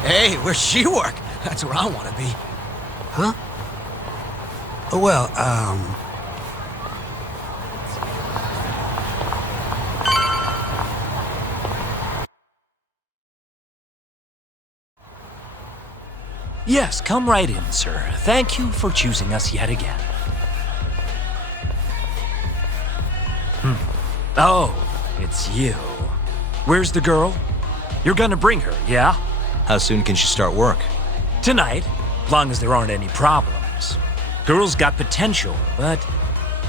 Hey, where's she work? That's where I want to be. Huh? Well, Yes, come right in, sir. Thank you for choosing us yet again. Oh, it's you. Where's the girl? You're gonna bring her, yeah? How soon can she start work? Tonight, as long as there aren't any problems. Girl's got potential, but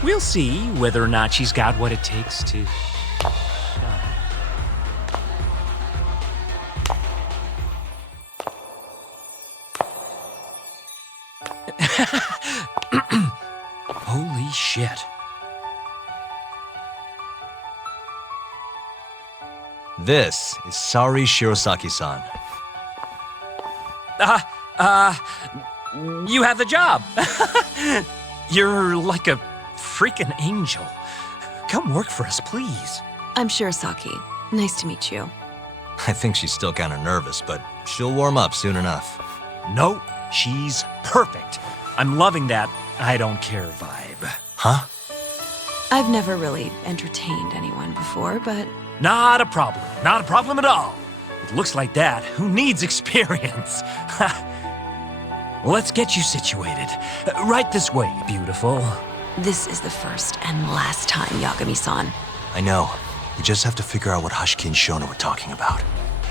we'll see whether or not she's got what it takes to... Holy shit. This is Saori Shirosaki-san. You have the job. You're like a freaking angel. Come work for us, please. I'm Shirosaki. Nice to meet you. I think she's still kind of nervous, but she'll warm up soon enough. No, she's perfect. I'm loving that I don't care vibe. Huh? I've never really entertained anyone before, but... Not a problem. Not a problem at all. It looks like that. Who needs experience? Let's get you situated. Right this way, beautiful. This is the first and last time, Yagami-san. I know. We just have to figure out what Hashiki and Shono were talking about.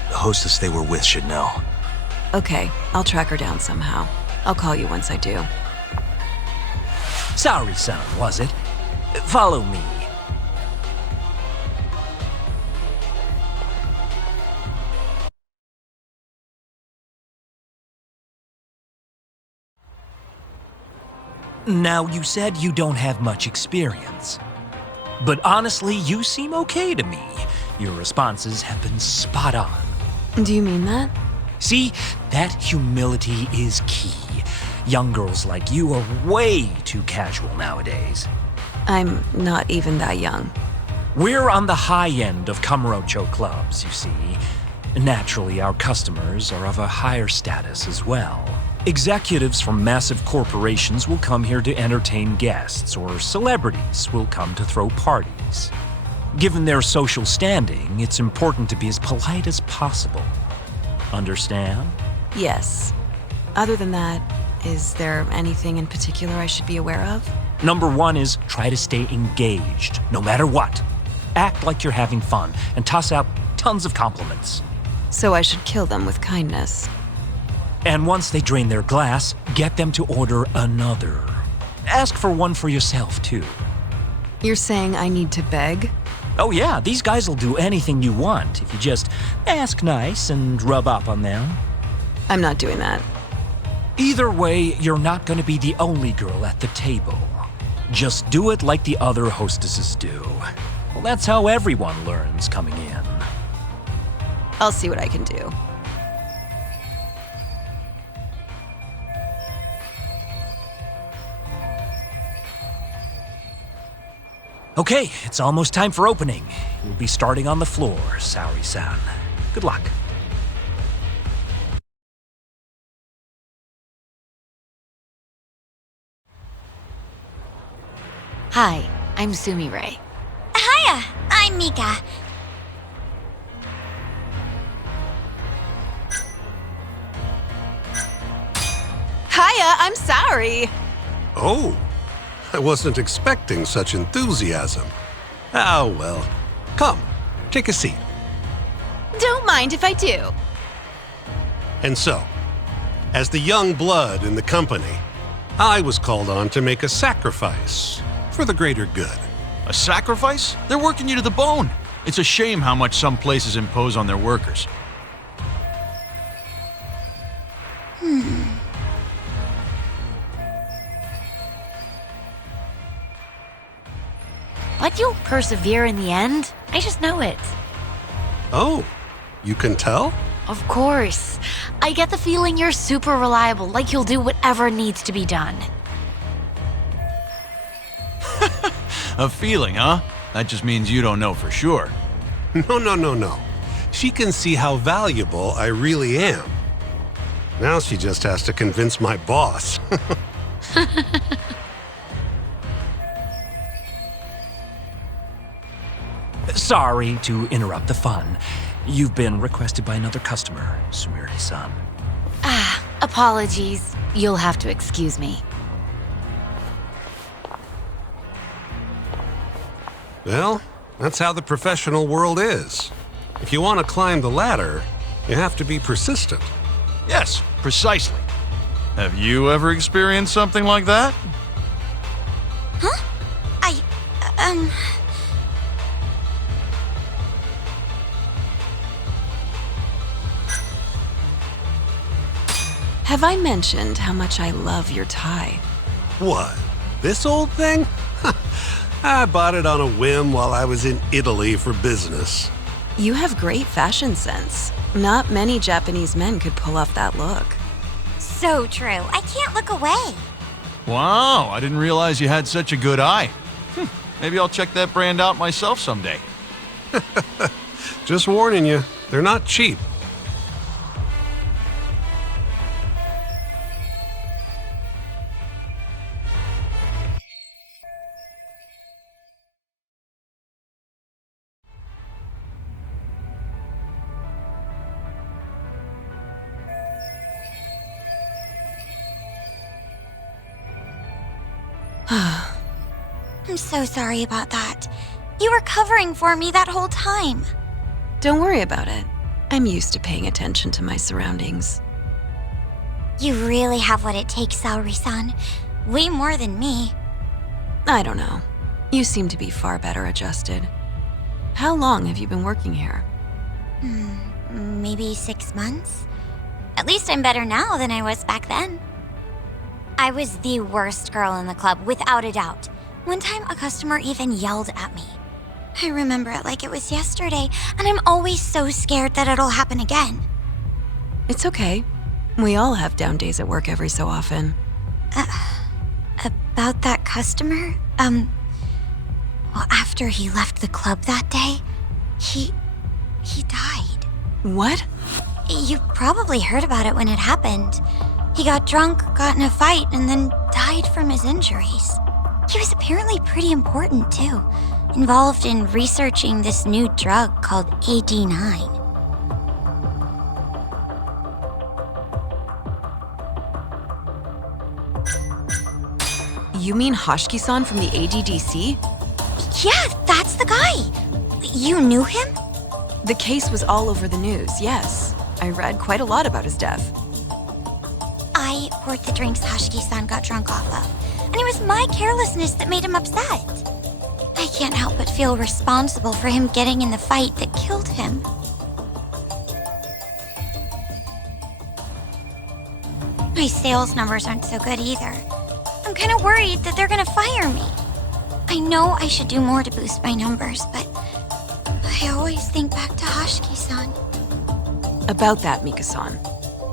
The hostess they were with should know. Okay, I'll track her down somehow. I'll call you once I do. Sorry, son, was it? Follow me. Now, you said you don't have much experience. But honestly, you seem okay to me. Your responses have been spot on. Do you mean that? See, that humility is key. Young girls like you are way too casual nowadays. I'm not even that young. We're on the high end of Kamurocho clubs, you see. Naturally, our customers are of a higher status as well. Executives from massive corporations will come here to entertain guests, or celebrities will come to throw parties. Given their social standing, it's important to be as polite as possible. Understand? Yes. Other than that, is there anything in particular I should be aware of? Number one is try to stay engaged, no matter what. Act like you're having fun, and toss out tons of compliments. So I should kill them with kindness. And once they drain their glass, get them to order another. Ask for one for yourself, too. You're saying I need to beg? Oh yeah, these guys will do anything you want if you just ask nice and rub up on them. I'm not doing that. Either way, you're not going to be the only girl at the table. Just do it like the other hostesses do. Well, that's how everyone learns coming in. I'll see what I can do. Okay, it's almost time for opening. We'll be starting on the floor, Saori-san. Good luck. Hi, I'm Sumire. Hiya, I'm Mika. Hiya, I'm Saori. Oh, I wasn't expecting such enthusiasm. Ah, well. Come, take a seat. Don't mind if I do. And so, as the young blood in the company, I was called on to make a sacrifice for the greater good. A sacrifice? They're working you to the bone. It's a shame how much some places impose on their workers. But you'll persevere in the end. I just know it. Oh, you can tell? Of course. I get the feeling you're super reliable, like you'll do whatever needs to be done. A feeling, huh? That just means you don't know for sure. No. She can see how valuable I really am. Now she just has to convince my boss. Sorry to interrupt the fun. You've been requested by another customer, Sumire-san. Apologies. You'll have to excuse me. Well, that's how the professional world is. If you want to climb the ladder, you have to be persistent. Yes, precisely. Have you ever experienced something like that? Huh? Have I mentioned how much I love your tie? What? This old thing? I bought it on a whim while I was in Italy for business. You have great fashion sense. Not many Japanese men could pull off that look. So true. I can't look away. Wow, I didn't realize you had such a good eye. Maybe I'll check that brand out myself someday. Just warning you, they're not cheap. I'm so sorry about that. You were covering for me that whole time. Don't worry about it. I'm used to paying attention to my surroundings. You really have what it takes, Saori-san. Way more than me. I don't know. You seem to be far better adjusted. How long have you been working here? Maybe 6 months? At least I'm better now than I was back then. I was the worst girl in the club, without a doubt. One time, a customer even yelled at me. I remember it like it was yesterday, and I'm always so scared that it'll happen again. It's okay. We all have down days at work every so often. About that customer? Well, after he left the club that day, he died. What? You probably heard about it when it happened. He got drunk, got in a fight, and then died from his injuries. He was apparently pretty important, too. Involved in researching this new drug called AD9. You mean Hoshiki-san from the ADDC? Yeah, that's the guy. You knew him? The case was all over the news, yes. I read quite a lot about his death. I poured the drinks Hoshiki-san got drunk off of, and it was my carelessness that made him upset. I can't help but feel responsible for him getting in the fight that killed him. My sales numbers aren't so good either. I'm kind of worried that they're gonna fire me. I know I should do more to boost my numbers, but I always think back to Hoshiki-san. About that, Mika-san.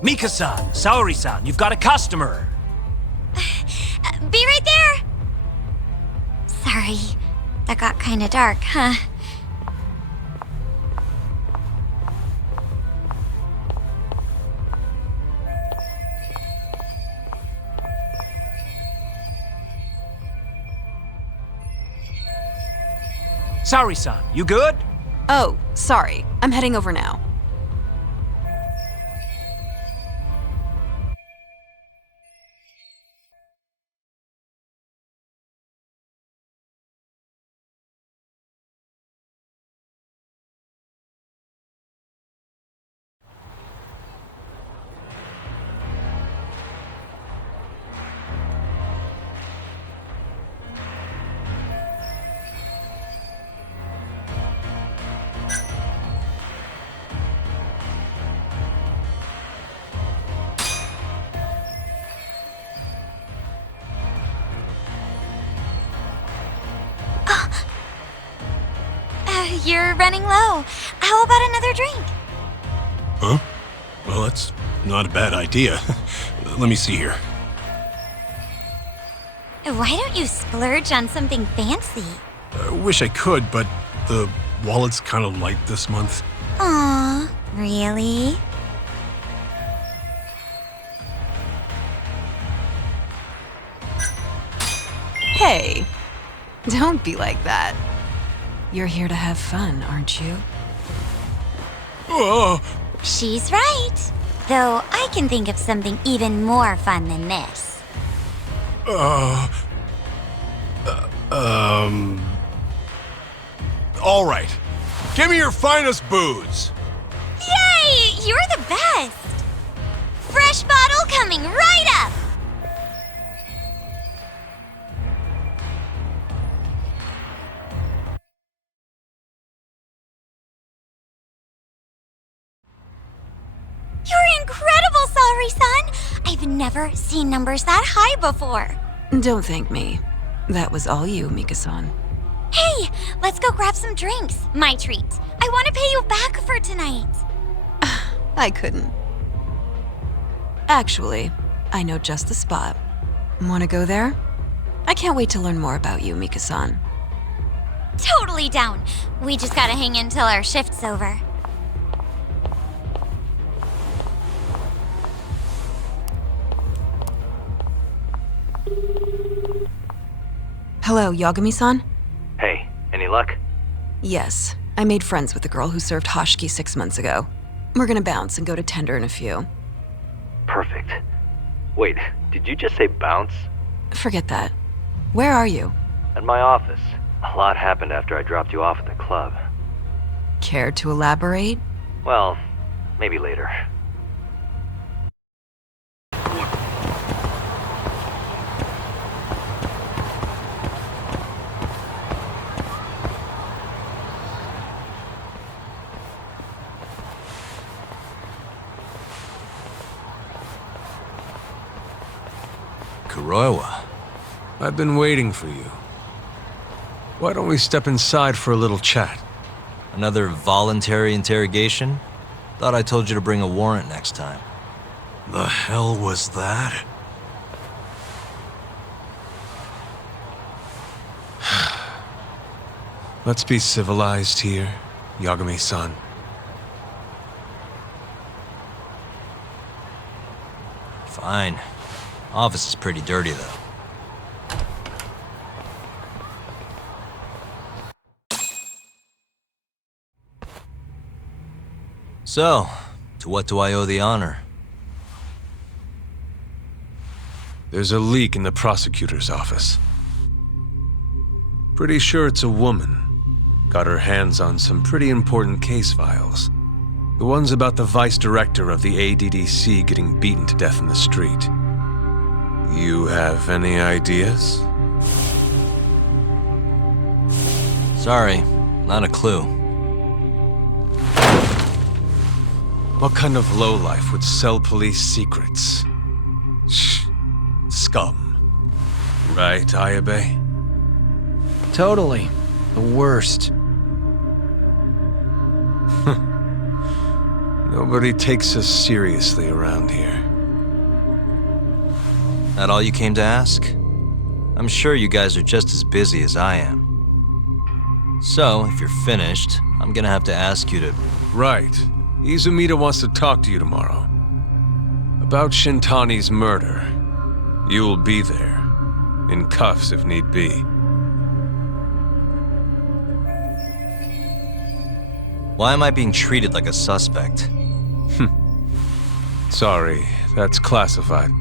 Mika-san, Saori-san, you've got a customer. Be right there! Sorry, that got kind of dark, huh? Sorry-san, you good? Oh, sorry. I'm heading over now. You're running low. How about another drink? Huh? Well, that's not a bad idea. Let me see here. Why don't you splurge on something fancy? I wish I could, but the wallet's kind of light this month. Aw, really? Hey, don't be like that. You're here to have fun, aren't you? Oh. She's right. Though I can think of something even more fun than this. All right. Give me your finest booze. Yay! You're the best! Fresh bottle coming right up! You're incredible, Salary-san! I've never seen numbers that high before. Don't thank me. That was all you, Mika-san. Hey, let's go grab some drinks. My treat. I want to pay you back for tonight. I couldn't. Actually, I know just the spot. Want to go there? I can't wait to learn more about you, Mika-san. Totally down. We just gotta hang in till our shift's over. Hello, Yagami-san? Hey, any luck? Yes, I made friends with the girl who served Hoshiki 6 months ago. We're gonna bounce and go to tender in a few. Perfect. Wait, did you just say bounce? Forget that. Where are you? At my office. A lot happened after I dropped you off at the club. Care to elaborate? Well, maybe later. Kuroiwa. I've been waiting for you. Why don't we step inside for a little chat? Another voluntary interrogation? Thought I told you to bring a warrant next time. The hell was that? Let's be civilized here, Yagami-san. Fine. Office is pretty dirty, though. So, to what do I owe the honor? There's a leak in the prosecutor's office. Pretty sure it's a woman. Got her hands on some pretty important case files. The ones about the vice director of the ADDC getting beaten to death in the street. You have any ideas? Sorry, not a clue. What kind of lowlife would sell police secrets? Shh. Scum. Right, Ayabe? Totally. The worst. Nobody takes us seriously around here. That all you came to ask? I'm sure you guys are just as busy as I am. So, if you're finished, I'm gonna have to ask you to... Right. Izumida wants to talk to you tomorrow. About Shintani's murder. You'll be there. In cuffs if need be. Why am I being treated like a suspect? Sorry, that's classified.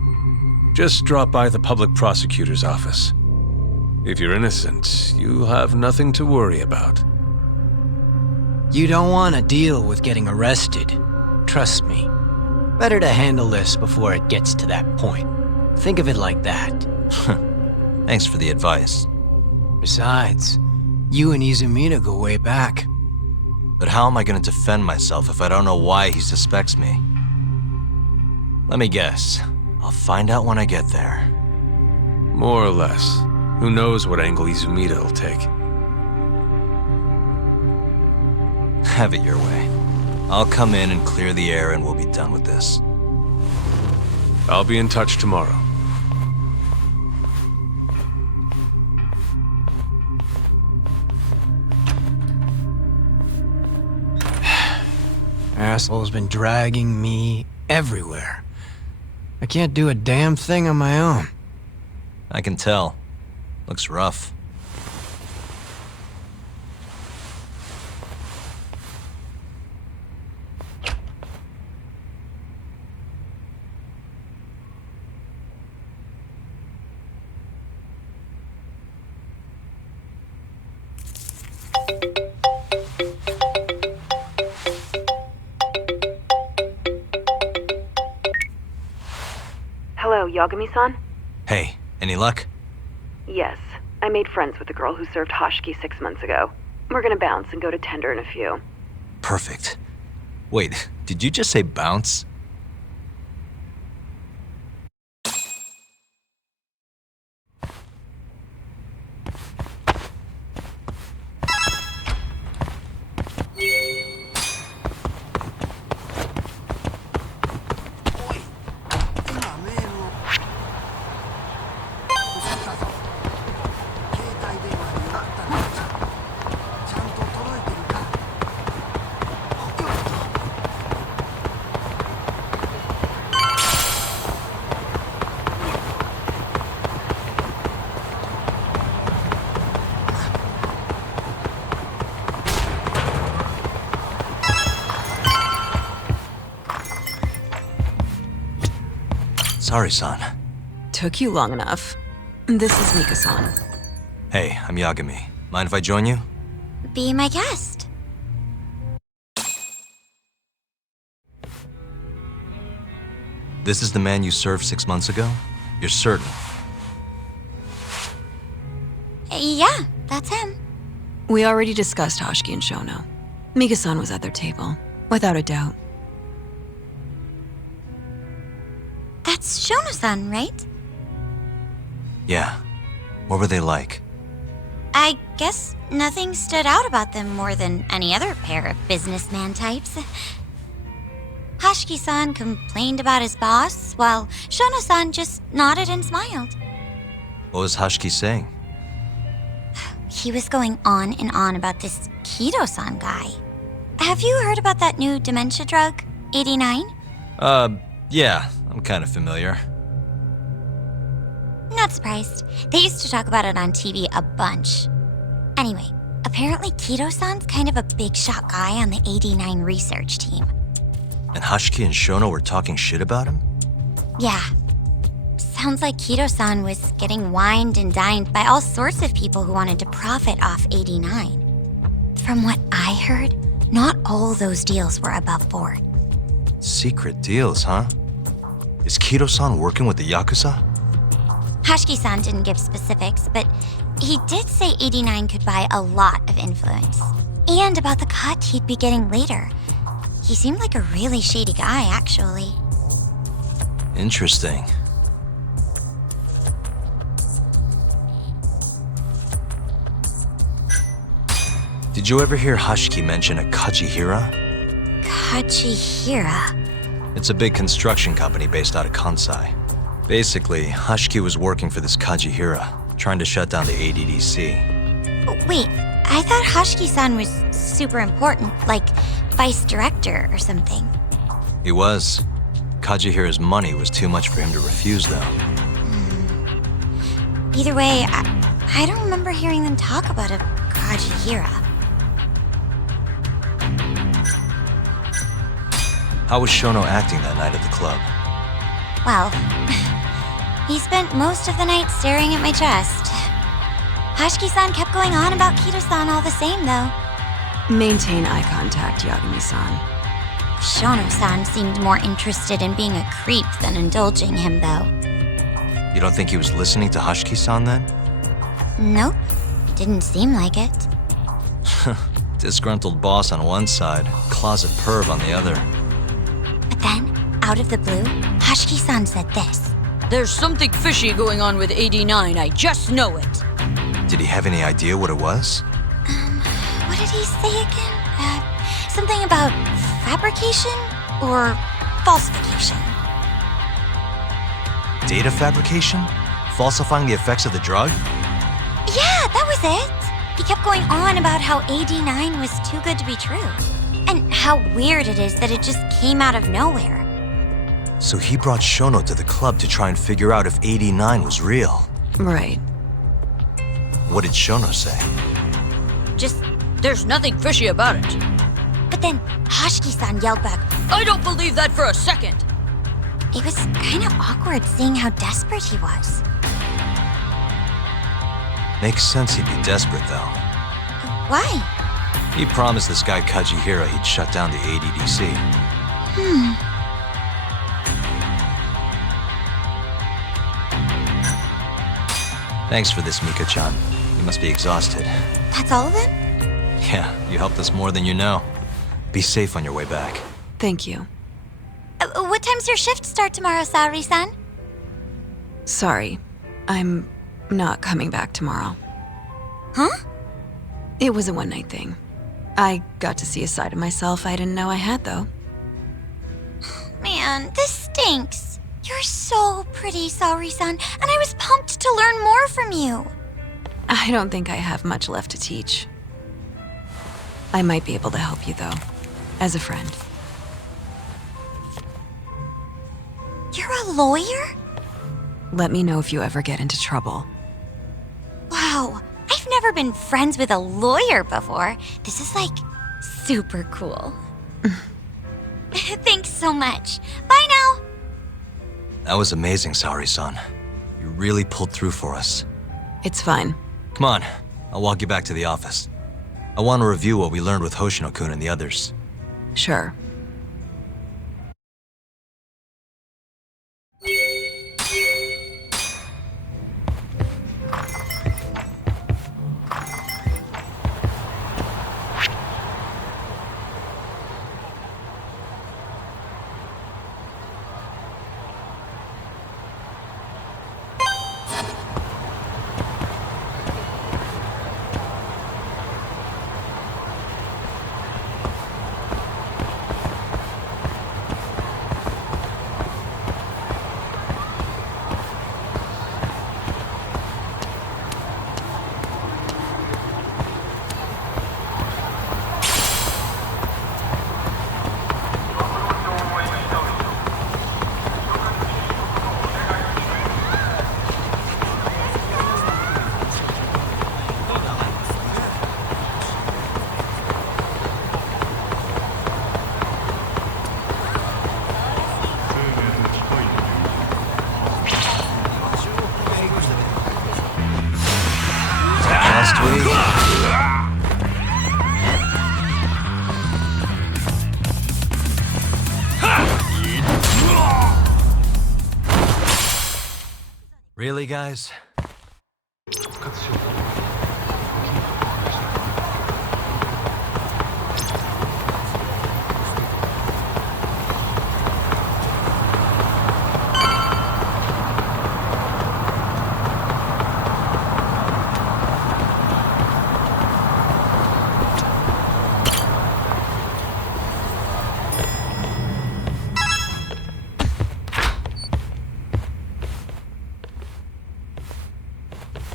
Just drop by the public prosecutor's office. If you're innocent, you'll have nothing to worry about. You don't want to deal with getting arrested. Trust me. Better to handle this before it gets to that point. Think of it like that. Thanks for the advice. Besides, you and Izumida go way back. But how am I going to defend myself if I don't know why he suspects me? Let me guess. I'll find out when I get there. More or less. Who knows what angle Izumida will take. Have it your way. I'll come in and clear the air and we'll be done with this. I'll be in touch tomorrow. Asshole's been dragging me everywhere. I can't do a damn thing on my own. I can tell. Looks rough. Hello, Yagami-san? Hey, any luck? Yes. I made friends with the girl who served Hoshiki 6 months ago. We're gonna bounce and go to tender in a few. Perfect. Wait, did you just say bounce? Sorry, son. Took you long enough. This is Mika-san. Hey, I'm Yagami. Mind if I join you? Be my guest. This is the man you served 6 months ago? You're certain? Yeah, that's him. We already discussed Hoshiki and Shono. Mika-san was at their table, without a doubt. That's Shono-san, right? Yeah. What were they like? I guess nothing stood out about them more than any other pair of businessman types. Hoshiki-san complained about his boss, while Shono-san just nodded and smiled. What was Hoshiki saying? He was going on and on about this Kido-san guy. Have you heard about that new dementia drug, 89? Yeah, I'm kind of familiar. Not surprised. They used to talk about it on TV a bunch. Anyway, apparently Kido-san's kind of a big shot guy on the 89 research team. And Hoshiki and Shono were talking shit about him? Yeah. Sounds like Kido-san was getting wined and dined by all sorts of people who wanted to profit off 89. From what I heard, not all those deals were above board. Secret deals, huh? Is Kido-san working with the yakuza? Hoshiki-san didn't give specifics, but he did say 89 could buy a lot of influence. And about the cut he'd be getting later. He seemed like a really shady guy, actually. Interesting. Did you ever hear Hoshiki mention a Kajihira? Kajihira? It's a big construction company based out of Kansai. Basically, Hoshiki was working for this Kajihira, trying to shut down the ADDC. Wait, I thought Hoshiki-san was super important, like vice director or something. He was. Kajihira's money was too much for him to refuse, though. Either way, I don't remember hearing them talk about a Kajihira. How was Shono acting that night at the club? Well, he spent most of the night staring at my chest. Hashiki-san kept going on about Kito-san all the same, though. Maintain eye contact, Yagami-san. Shono-san seemed more interested in being a creep than indulging him, though. You don't think he was listening to Hashiki-san then? Nope. Didn't seem like it. Disgruntled boss on one side, closet perv on the other. But then, out of the blue, Hashiki-san said this. There's something fishy going on with 89, I just know it. Did he have any idea what it was? What did he say again? Something about fabrication or falsification? Data fabrication? Falsifying the effects of the drug? Yeah, that was it. He kept going on about how AD9 was too good to be true. And how weird it is that it just came out of nowhere. So he brought Shono to the club to try and figure out if 89 was real. Right. What did Shono say? Just, there's nothing fishy about it. But then Hashiki-san yelled back, I don't believe that for a second. It was kind of awkward seeing how desperate he was. Makes sense he'd be desperate, though. Why? He promised this guy Kajihira he'd shut down the ADDC. Thanks for this, Mika-chan. You must be exhausted. That's all of it? Yeah, you helped us more than you know. Be safe on your way back. Thank you. What time's your shift start tomorrow, Saori-san? Sorry. I'm not coming back tomorrow. Huh? It was a one-night thing. I got to see a side of myself I didn't know I had, though. Man, this stinks. You're so pretty, Saori-san, and I was pumped to learn more from you. I don't think I have much left to teach. I might be able to help you, though, as a friend. You're a lawyer? Let me know if you ever get into trouble. Wow, I've never been friends with a lawyer before. This is, like, super cool. Thanks so much. Bye now. That was amazing, Saori-san. You really pulled through for us. It's fine. Come on, I'll walk you back to the office. I want to review what we learned with Hoshino-kun and the others. Sure. Really, guys?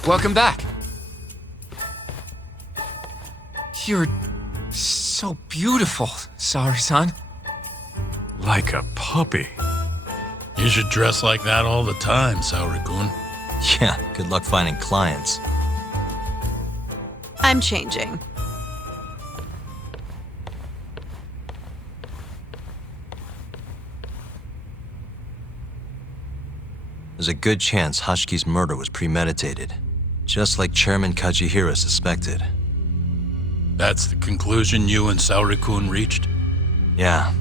Welcome back. You're so beautiful, Saori-san. Like a puppy. You should dress like that all the time, Saori-kun. Yeah, good luck finding clients. I'm changing. There's a good chance Hashiki's murder was premeditated, just like Chairman Kajihira suspected. That's the conclusion you and Saori-kun reached? Yeah.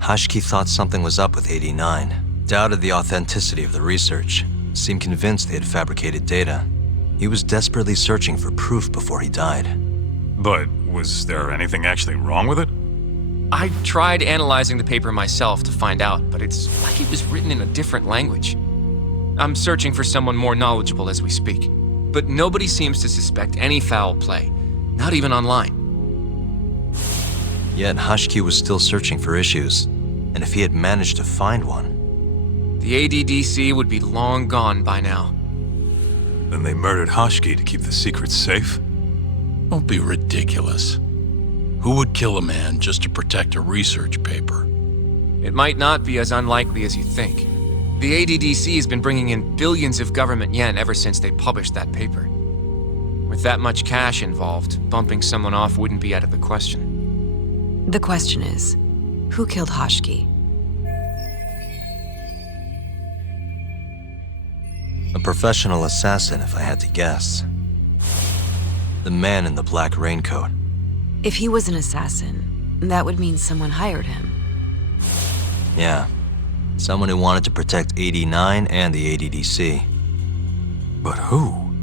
Hashiki thought something was up with 89, doubted the authenticity of the research, seemed convinced they had fabricated data. He was desperately searching for proof before he died. But was there anything actually wrong with it? I tried analyzing the paper myself to find out, but it's like it was written in a different language. I'm searching for someone more knowledgeable as we speak, but nobody seems to suspect any foul play, not even online. Yet Hashiki was still searching for issues, and if he had managed to find one... The ADDC would be long gone by now. Then they murdered Hashiki to keep the secret safe? Don't be ridiculous. Who would kill a man just to protect a research paper? It might not be as unlikely as you think. The ADDC has been bringing in billions of government yen ever since they published that paper. With that much cash involved, bumping someone off wouldn't be out of the question. The question is, who killed Hashiki? A professional assassin, if I had to guess. The man in the black raincoat. If he was an assassin, that would mean someone hired him. Yeah. Someone who wanted to protect 89 and the ADDC. But who?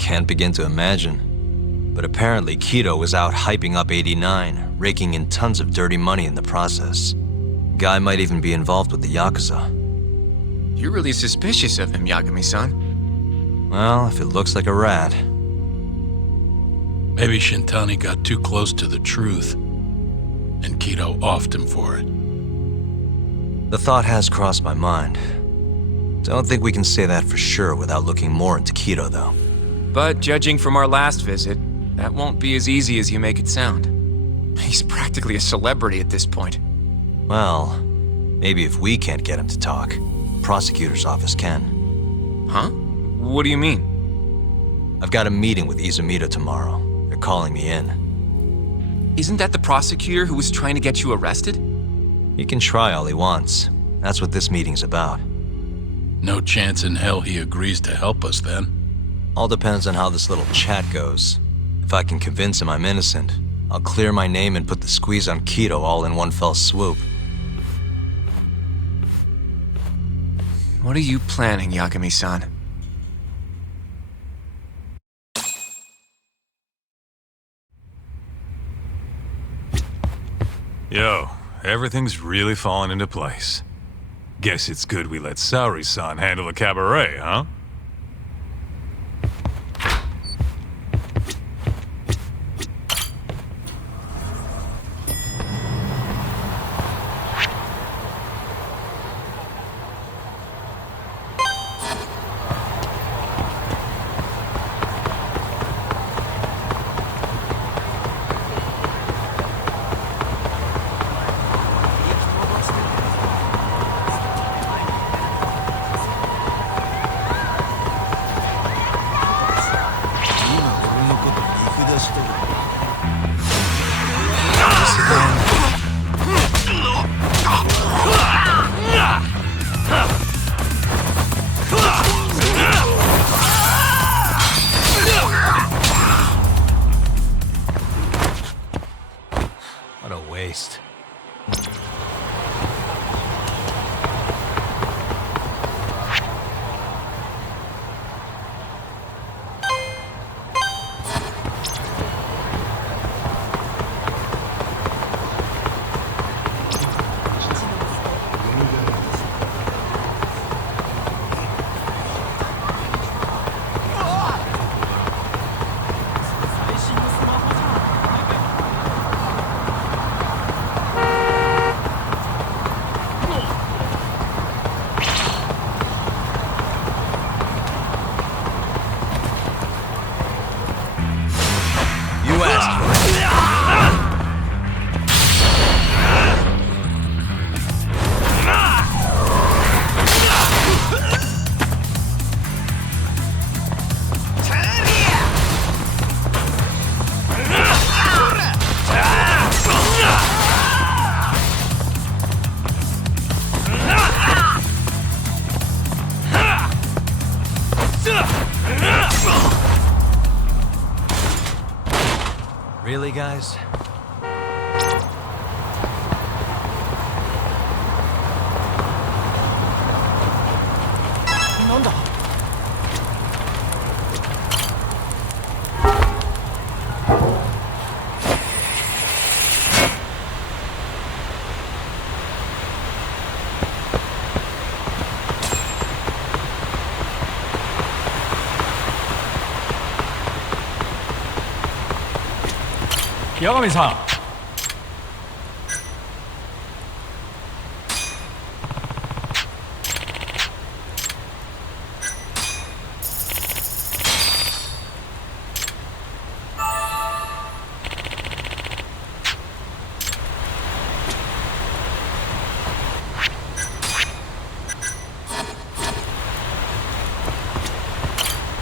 Can't begin to imagine. But apparently Kido was out hyping up 89, raking in tons of dirty money in the process. Guy might even be involved with the yakuza. You're really suspicious of him, Yagami-san. Well, if it looks like a rat. Maybe Shintani got too close to the truth, and Kido offed him for it. The thought has crossed my mind. Don't think we can say that for sure without looking more into Kido, though. But judging from our last visit, that won't be as easy as you make it sound. He's practically a celebrity at this point. Well, maybe if we can't get him to talk, prosecutor's office can. Huh? What do you mean? I've got a meeting with Izumida tomorrow. They're calling me in. Isn't that the prosecutor who was trying to get you arrested? He can try all he wants. That's what this meeting's about. No chance in hell he agrees to help us then. All depends on how this little chat goes. If I can convince him I'm innocent, I'll clear my name and put the squeeze on Kido all in one fell swoop. What are you planning, Yagami-san? Yo, everything's really falling into place. Guess it's good we let Saori-san handle the cabaret, huh? What a waste. Really, guys? Yagami-san.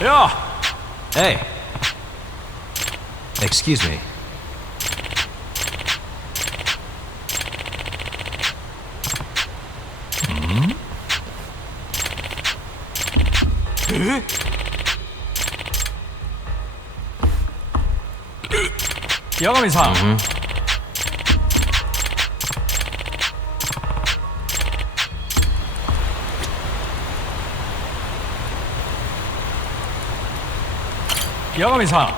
Yeah. Hey. Excuse me. Yagami-san. Yagami-san.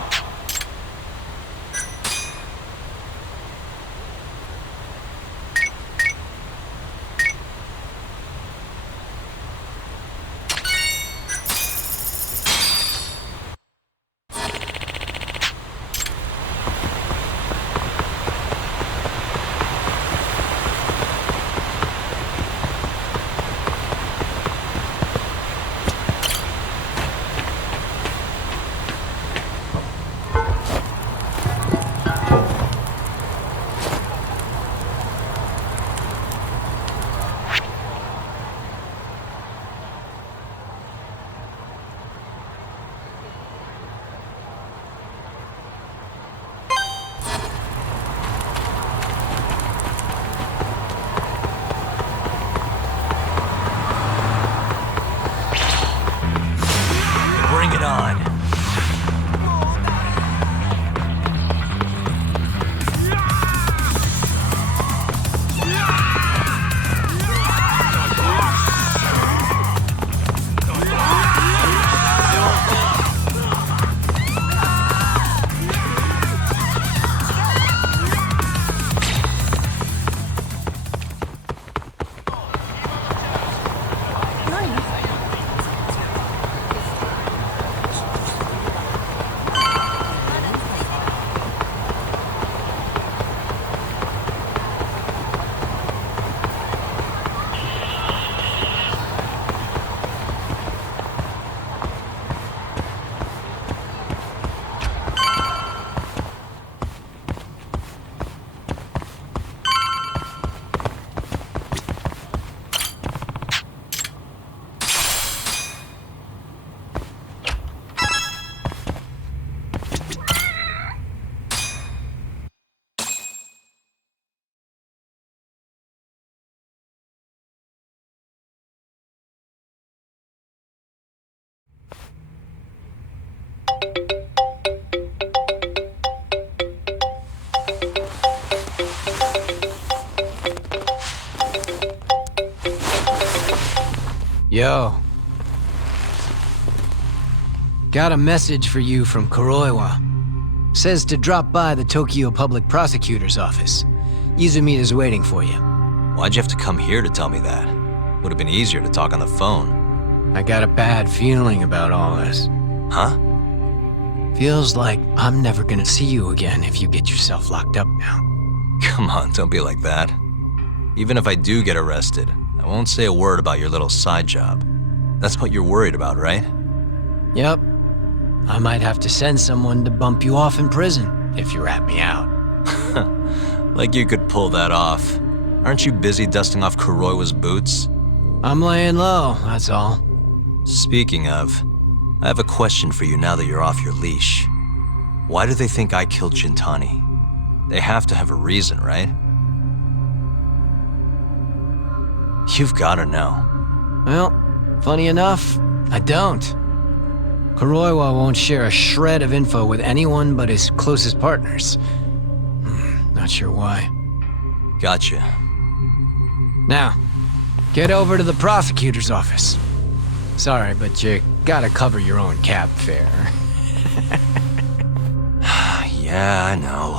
Bring it on. Yo. Got a message for you from Kuroiwa. Says to drop by the Tokyo Public Prosecutor's office. Izumida's waiting for you. Why'd you have to come here to tell me that? Would have been easier to talk on the phone. I got a bad feeling about all this. Huh? Feels like I'm never gonna see you again if you get yourself locked up now. Come on, don't be like that. Even if I do get arrested, I won't say a word about your little side job. That's what you're worried about, right? Yep. I might have to send someone to bump you off in prison if you rat me out. Like you could pull that off. Aren't you busy dusting off Kuroiwa's boots? I'm laying low, that's all. Speaking of, I have a question for you now that you're off your leash. Why do they think I killed Shintani? They have to have a reason, right? You've gotta know. Well, funny enough, I don't. Kuroiwa won't share a shred of info with anyone but his closest partners. Not sure why. Gotcha. Now, get over to the prosecutor's office. Sorry, but you gotta cover your own cab fare. Yeah, I know.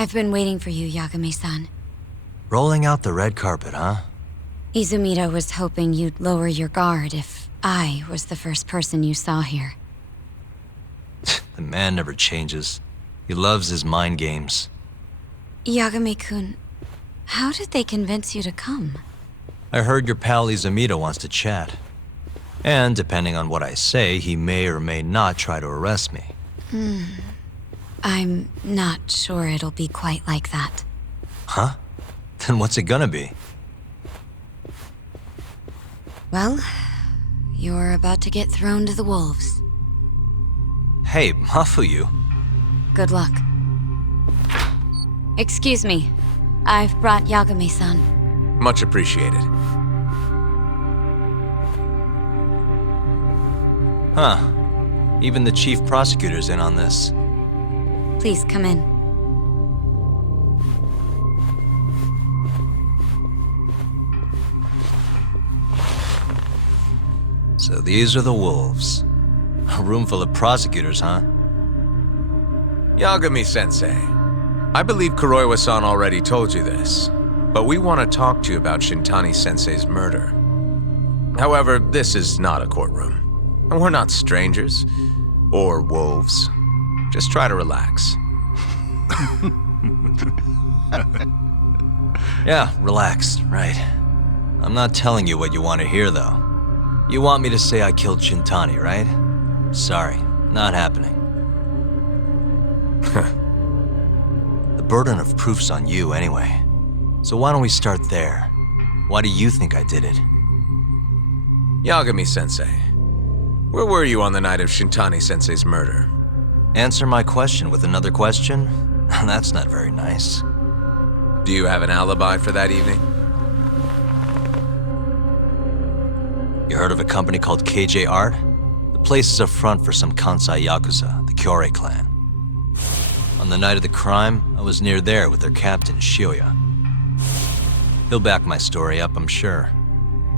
I've been waiting for you, Yagami-san. Rolling out the red carpet, huh? Izumida was hoping you'd lower your guard if I was the first person you saw here. The man never changes. He loves his mind games. Yagami-kun, how did they convince you to come? I heard your pal Izumida wants to chat. And depending on what I say, he may or may not try to arrest me. I'm not sure it'll be quite like that. Huh? Then what's it gonna be? Well, you're about to get thrown to the wolves. Hey, Mafuyu. Good luck. Excuse me. I've brought Yagami-san. Much appreciated. Huh. Even the chief prosecutor's in on this. Please come in. So these are the wolves. A room full of prosecutors, huh? Yagami-sensei, I believe Kuroiwa-san already told you this, but we want to talk to you about Shintani-sensei's murder. However, this is not a courtroom, and we're not strangers, or wolves. Just try to relax. Yeah, relax, right. I'm not telling you what you want to hear, though. You want me to say I killed Shintani, right? Sorry, not happening. The burden of proof's on you anyway. So why don't we start there? Why do you think I did it? Yagami-sensei, where were you on the night of Shintani-sensei's murder? Answer my question with another question? That's not very nice. Do you have an alibi for that evening? You heard of a company called KJ Art? The place is a front for some Kansai Yakuza, the Kyorei clan. On the night of the crime, I was near there with their captain, Shioya. He'll back my story up, I'm sure.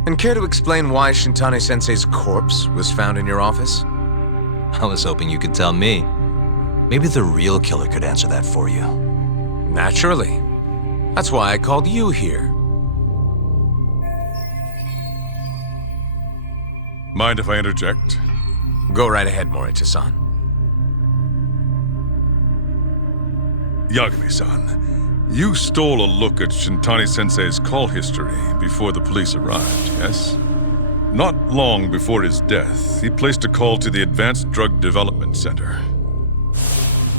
And care to explain why Shintani-sensei's corpse was found in your office? I was hoping you could tell me. Maybe the real killer could answer that for you. Naturally. That's why I called you here. Mind if I interject? Go right ahead, Morita-san. Yagami-san, you stole a look at Shintani-sensei's call history before the police arrived, yes? Not long before his death, he placed a call to the Advanced Drug Development Center.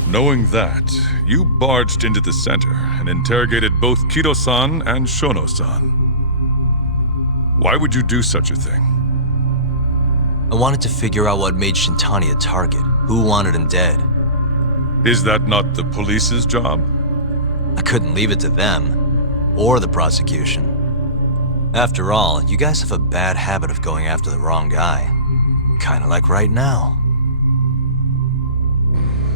Knowing that, you barged into the center and interrogated both Kido-san and Shono-san. Why would you do such a thing? I wanted to figure out what made Shintani a target. Who wanted him dead? Is that not the police's job? I couldn't leave it to them, or the prosecution. After all, you guys have a bad habit of going after the wrong guy. Kinda like right now.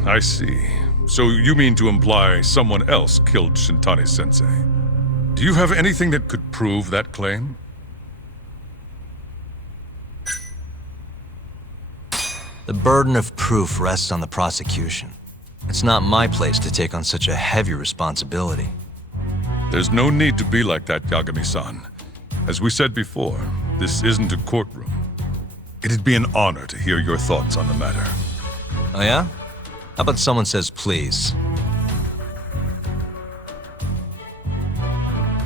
I see. So you mean to imply someone else killed Shintani-sensei? Do you have anything that could prove that claim? The burden of proof rests on the prosecution. It's not my place to take on such a heavy responsibility. There's no need to be like that, Yagami-san. As we said before, this isn't a courtroom. It'd be an honor to hear your thoughts on the matter. Oh yeah? How about someone says please?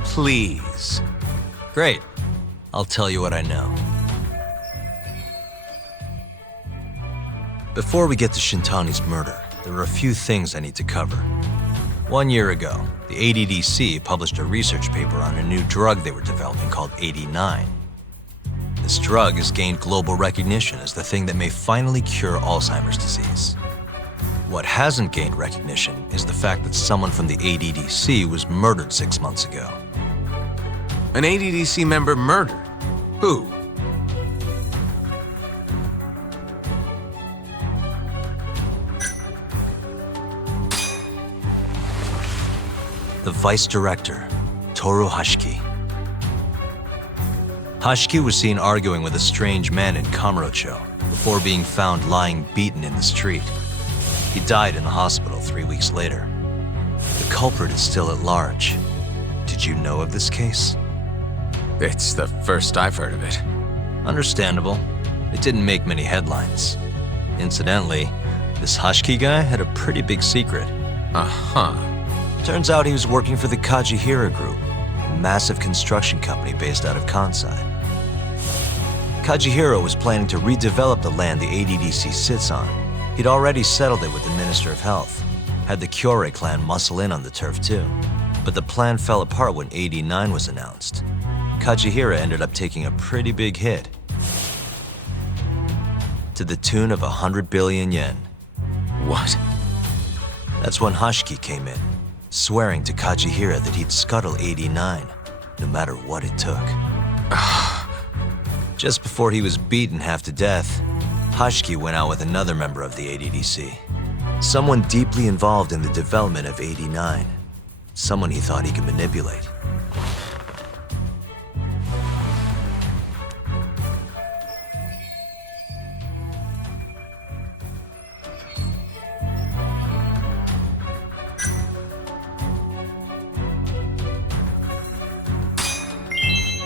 Please. Great. I'll tell you what I know. Before we get to Shintani's murder, there are a few things I need to cover. 1 year ago, the ADDC published a research paper on a new drug they were developing called 89. This drug has gained global recognition as the thing that may finally cure Alzheimer's disease. What hasn't gained recognition is the fact that someone from the ADDC was murdered 6 months ago. An ADDC member murdered? Who? The vice director, Toru Hashiki. Hashiki was seen arguing with a strange man in Kamurocho before being found lying beaten in the street. He died in a hospital 3 weeks later. The culprit is still at large. Did you know of this case? It's the first I've heard of it. Understandable. It didn't make many headlines. Incidentally, this Hashiki guy had a pretty big secret. Uh-huh. Turns out he was working for the Kajihira Group, a massive construction company based out of Kansai. Kajihira was planning to redevelop the land the ADDC sits on. He'd already settled it with the Minister of Health, had the Kyorei clan muscle in on the turf too. But the plan fell apart when 89 was announced. Kajihira ended up taking a pretty big hit, to the tune of 100 billion yen. What? That's when Hashiki came in, swearing to Kajihira that he'd scuttle 89, no matter what it took. Just before he was beaten half to death, Hashiki went out with another member of the ADDC. Someone deeply involved in the development of 89. Someone he thought he could manipulate.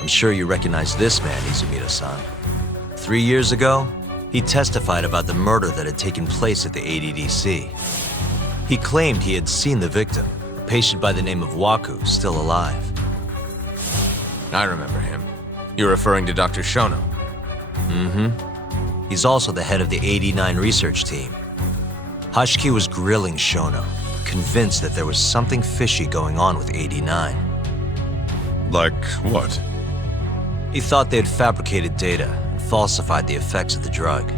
I'm sure you recognize this man, Izumida-san. 3 years ago, he testified about the murder that had taken place at the ADDC. He claimed he had seen the victim, a patient by the name of Waku, still alive. I remember him. You're referring to Dr. Shono? Mm-hmm. He's also the head of the 89 research team. Hashiki was grilling Shono, convinced that there was something fishy going on with 89. Like what? He thought they'd fabricated data and falsified the effects of the drug.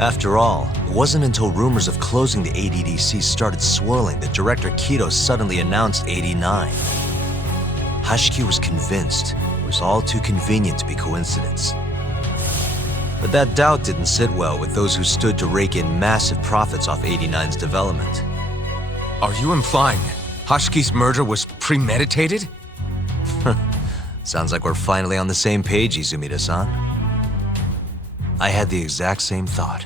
After all, it wasn't until rumors of closing the ADDC started swirling that Director Kido suddenly announced 89. Hashiki was convinced it was all too convenient to be coincidence. But that doubt didn't sit well with those who stood to rake in massive profits off 89's development. Are you implying Hashiki's murder was premeditated? Sounds like we're finally on the same page, Izumida-san. I had the exact same thought.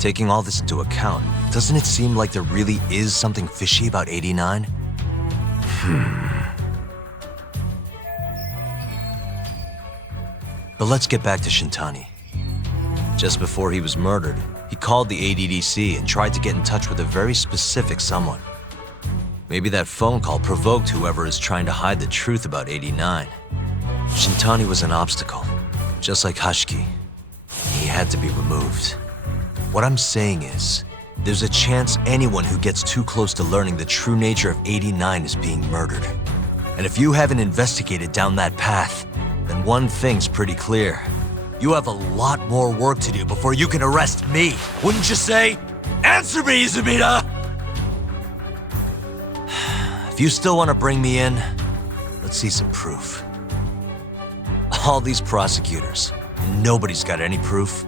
Taking all this into account, doesn't it seem like there really is something fishy about 89? But let's get back to Shintani. Just before he was murdered, he called the ADDC and tried to get in touch with a very specific someone. Maybe that phone call provoked whoever is trying to hide the truth about 89. Shintani was an obstacle, just like Hashiki. He had to be removed. What I'm saying is, there's a chance anyone who gets too close to learning the true nature of 89 is being murdered. And if you haven't investigated down that path, then one thing's pretty clear. You have a lot more work to do before you can arrest me, wouldn't you say? Answer me, Izumida! If you still want to bring me in, let's see some proof. All these prosecutors, nobody's got any proof.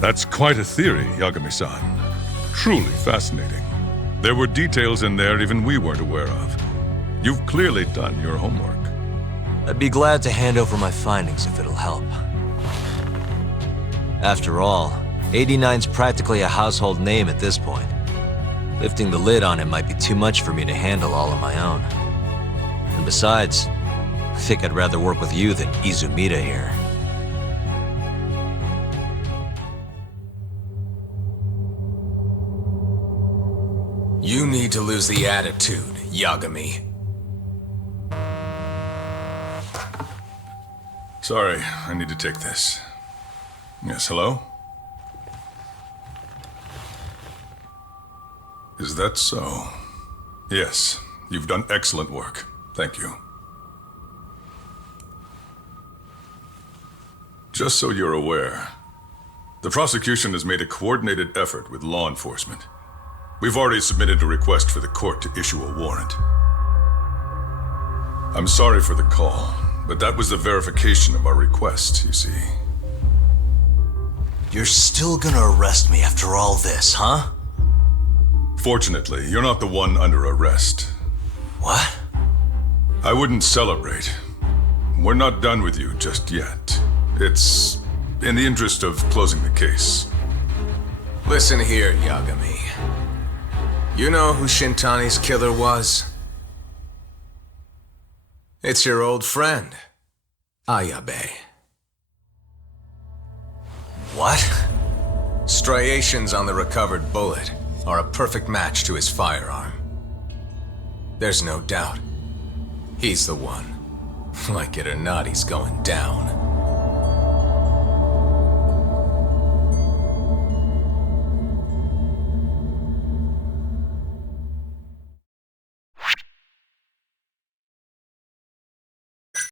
That's quite a theory, Yagami-san. Truly fascinating. There were details in there even we weren't aware of. You've clearly done your homework. I'd be glad to hand over my findings if it'll help. After all, 89's practically a household name at this point. Lifting the lid on it might be too much for me to handle all on my own. And besides, think I'd rather work with you than Izumida here. You need to lose the attitude, Yagami. Sorry, I need to take this. Yes, hello? Is that so? Yes, you've done excellent work. Thank you. Just so you're aware, the prosecution has made a coordinated effort with law enforcement. We've already submitted a request for the court to issue a warrant. I'm sorry for the call, but that was the verification of our request, you see. You're still gonna arrest me after all this, huh? Fortunately, you're not the one under arrest. What? I wouldn't celebrate. We're not done with you just yet. It's in the interest of closing the case. Listen here, Yagami. You know who Shintani's killer was? It's your old friend, Ayabe. What? Striations on the recovered bullet are a perfect match to his firearm. There's no doubt. He's the one. Like it or not, he's going down.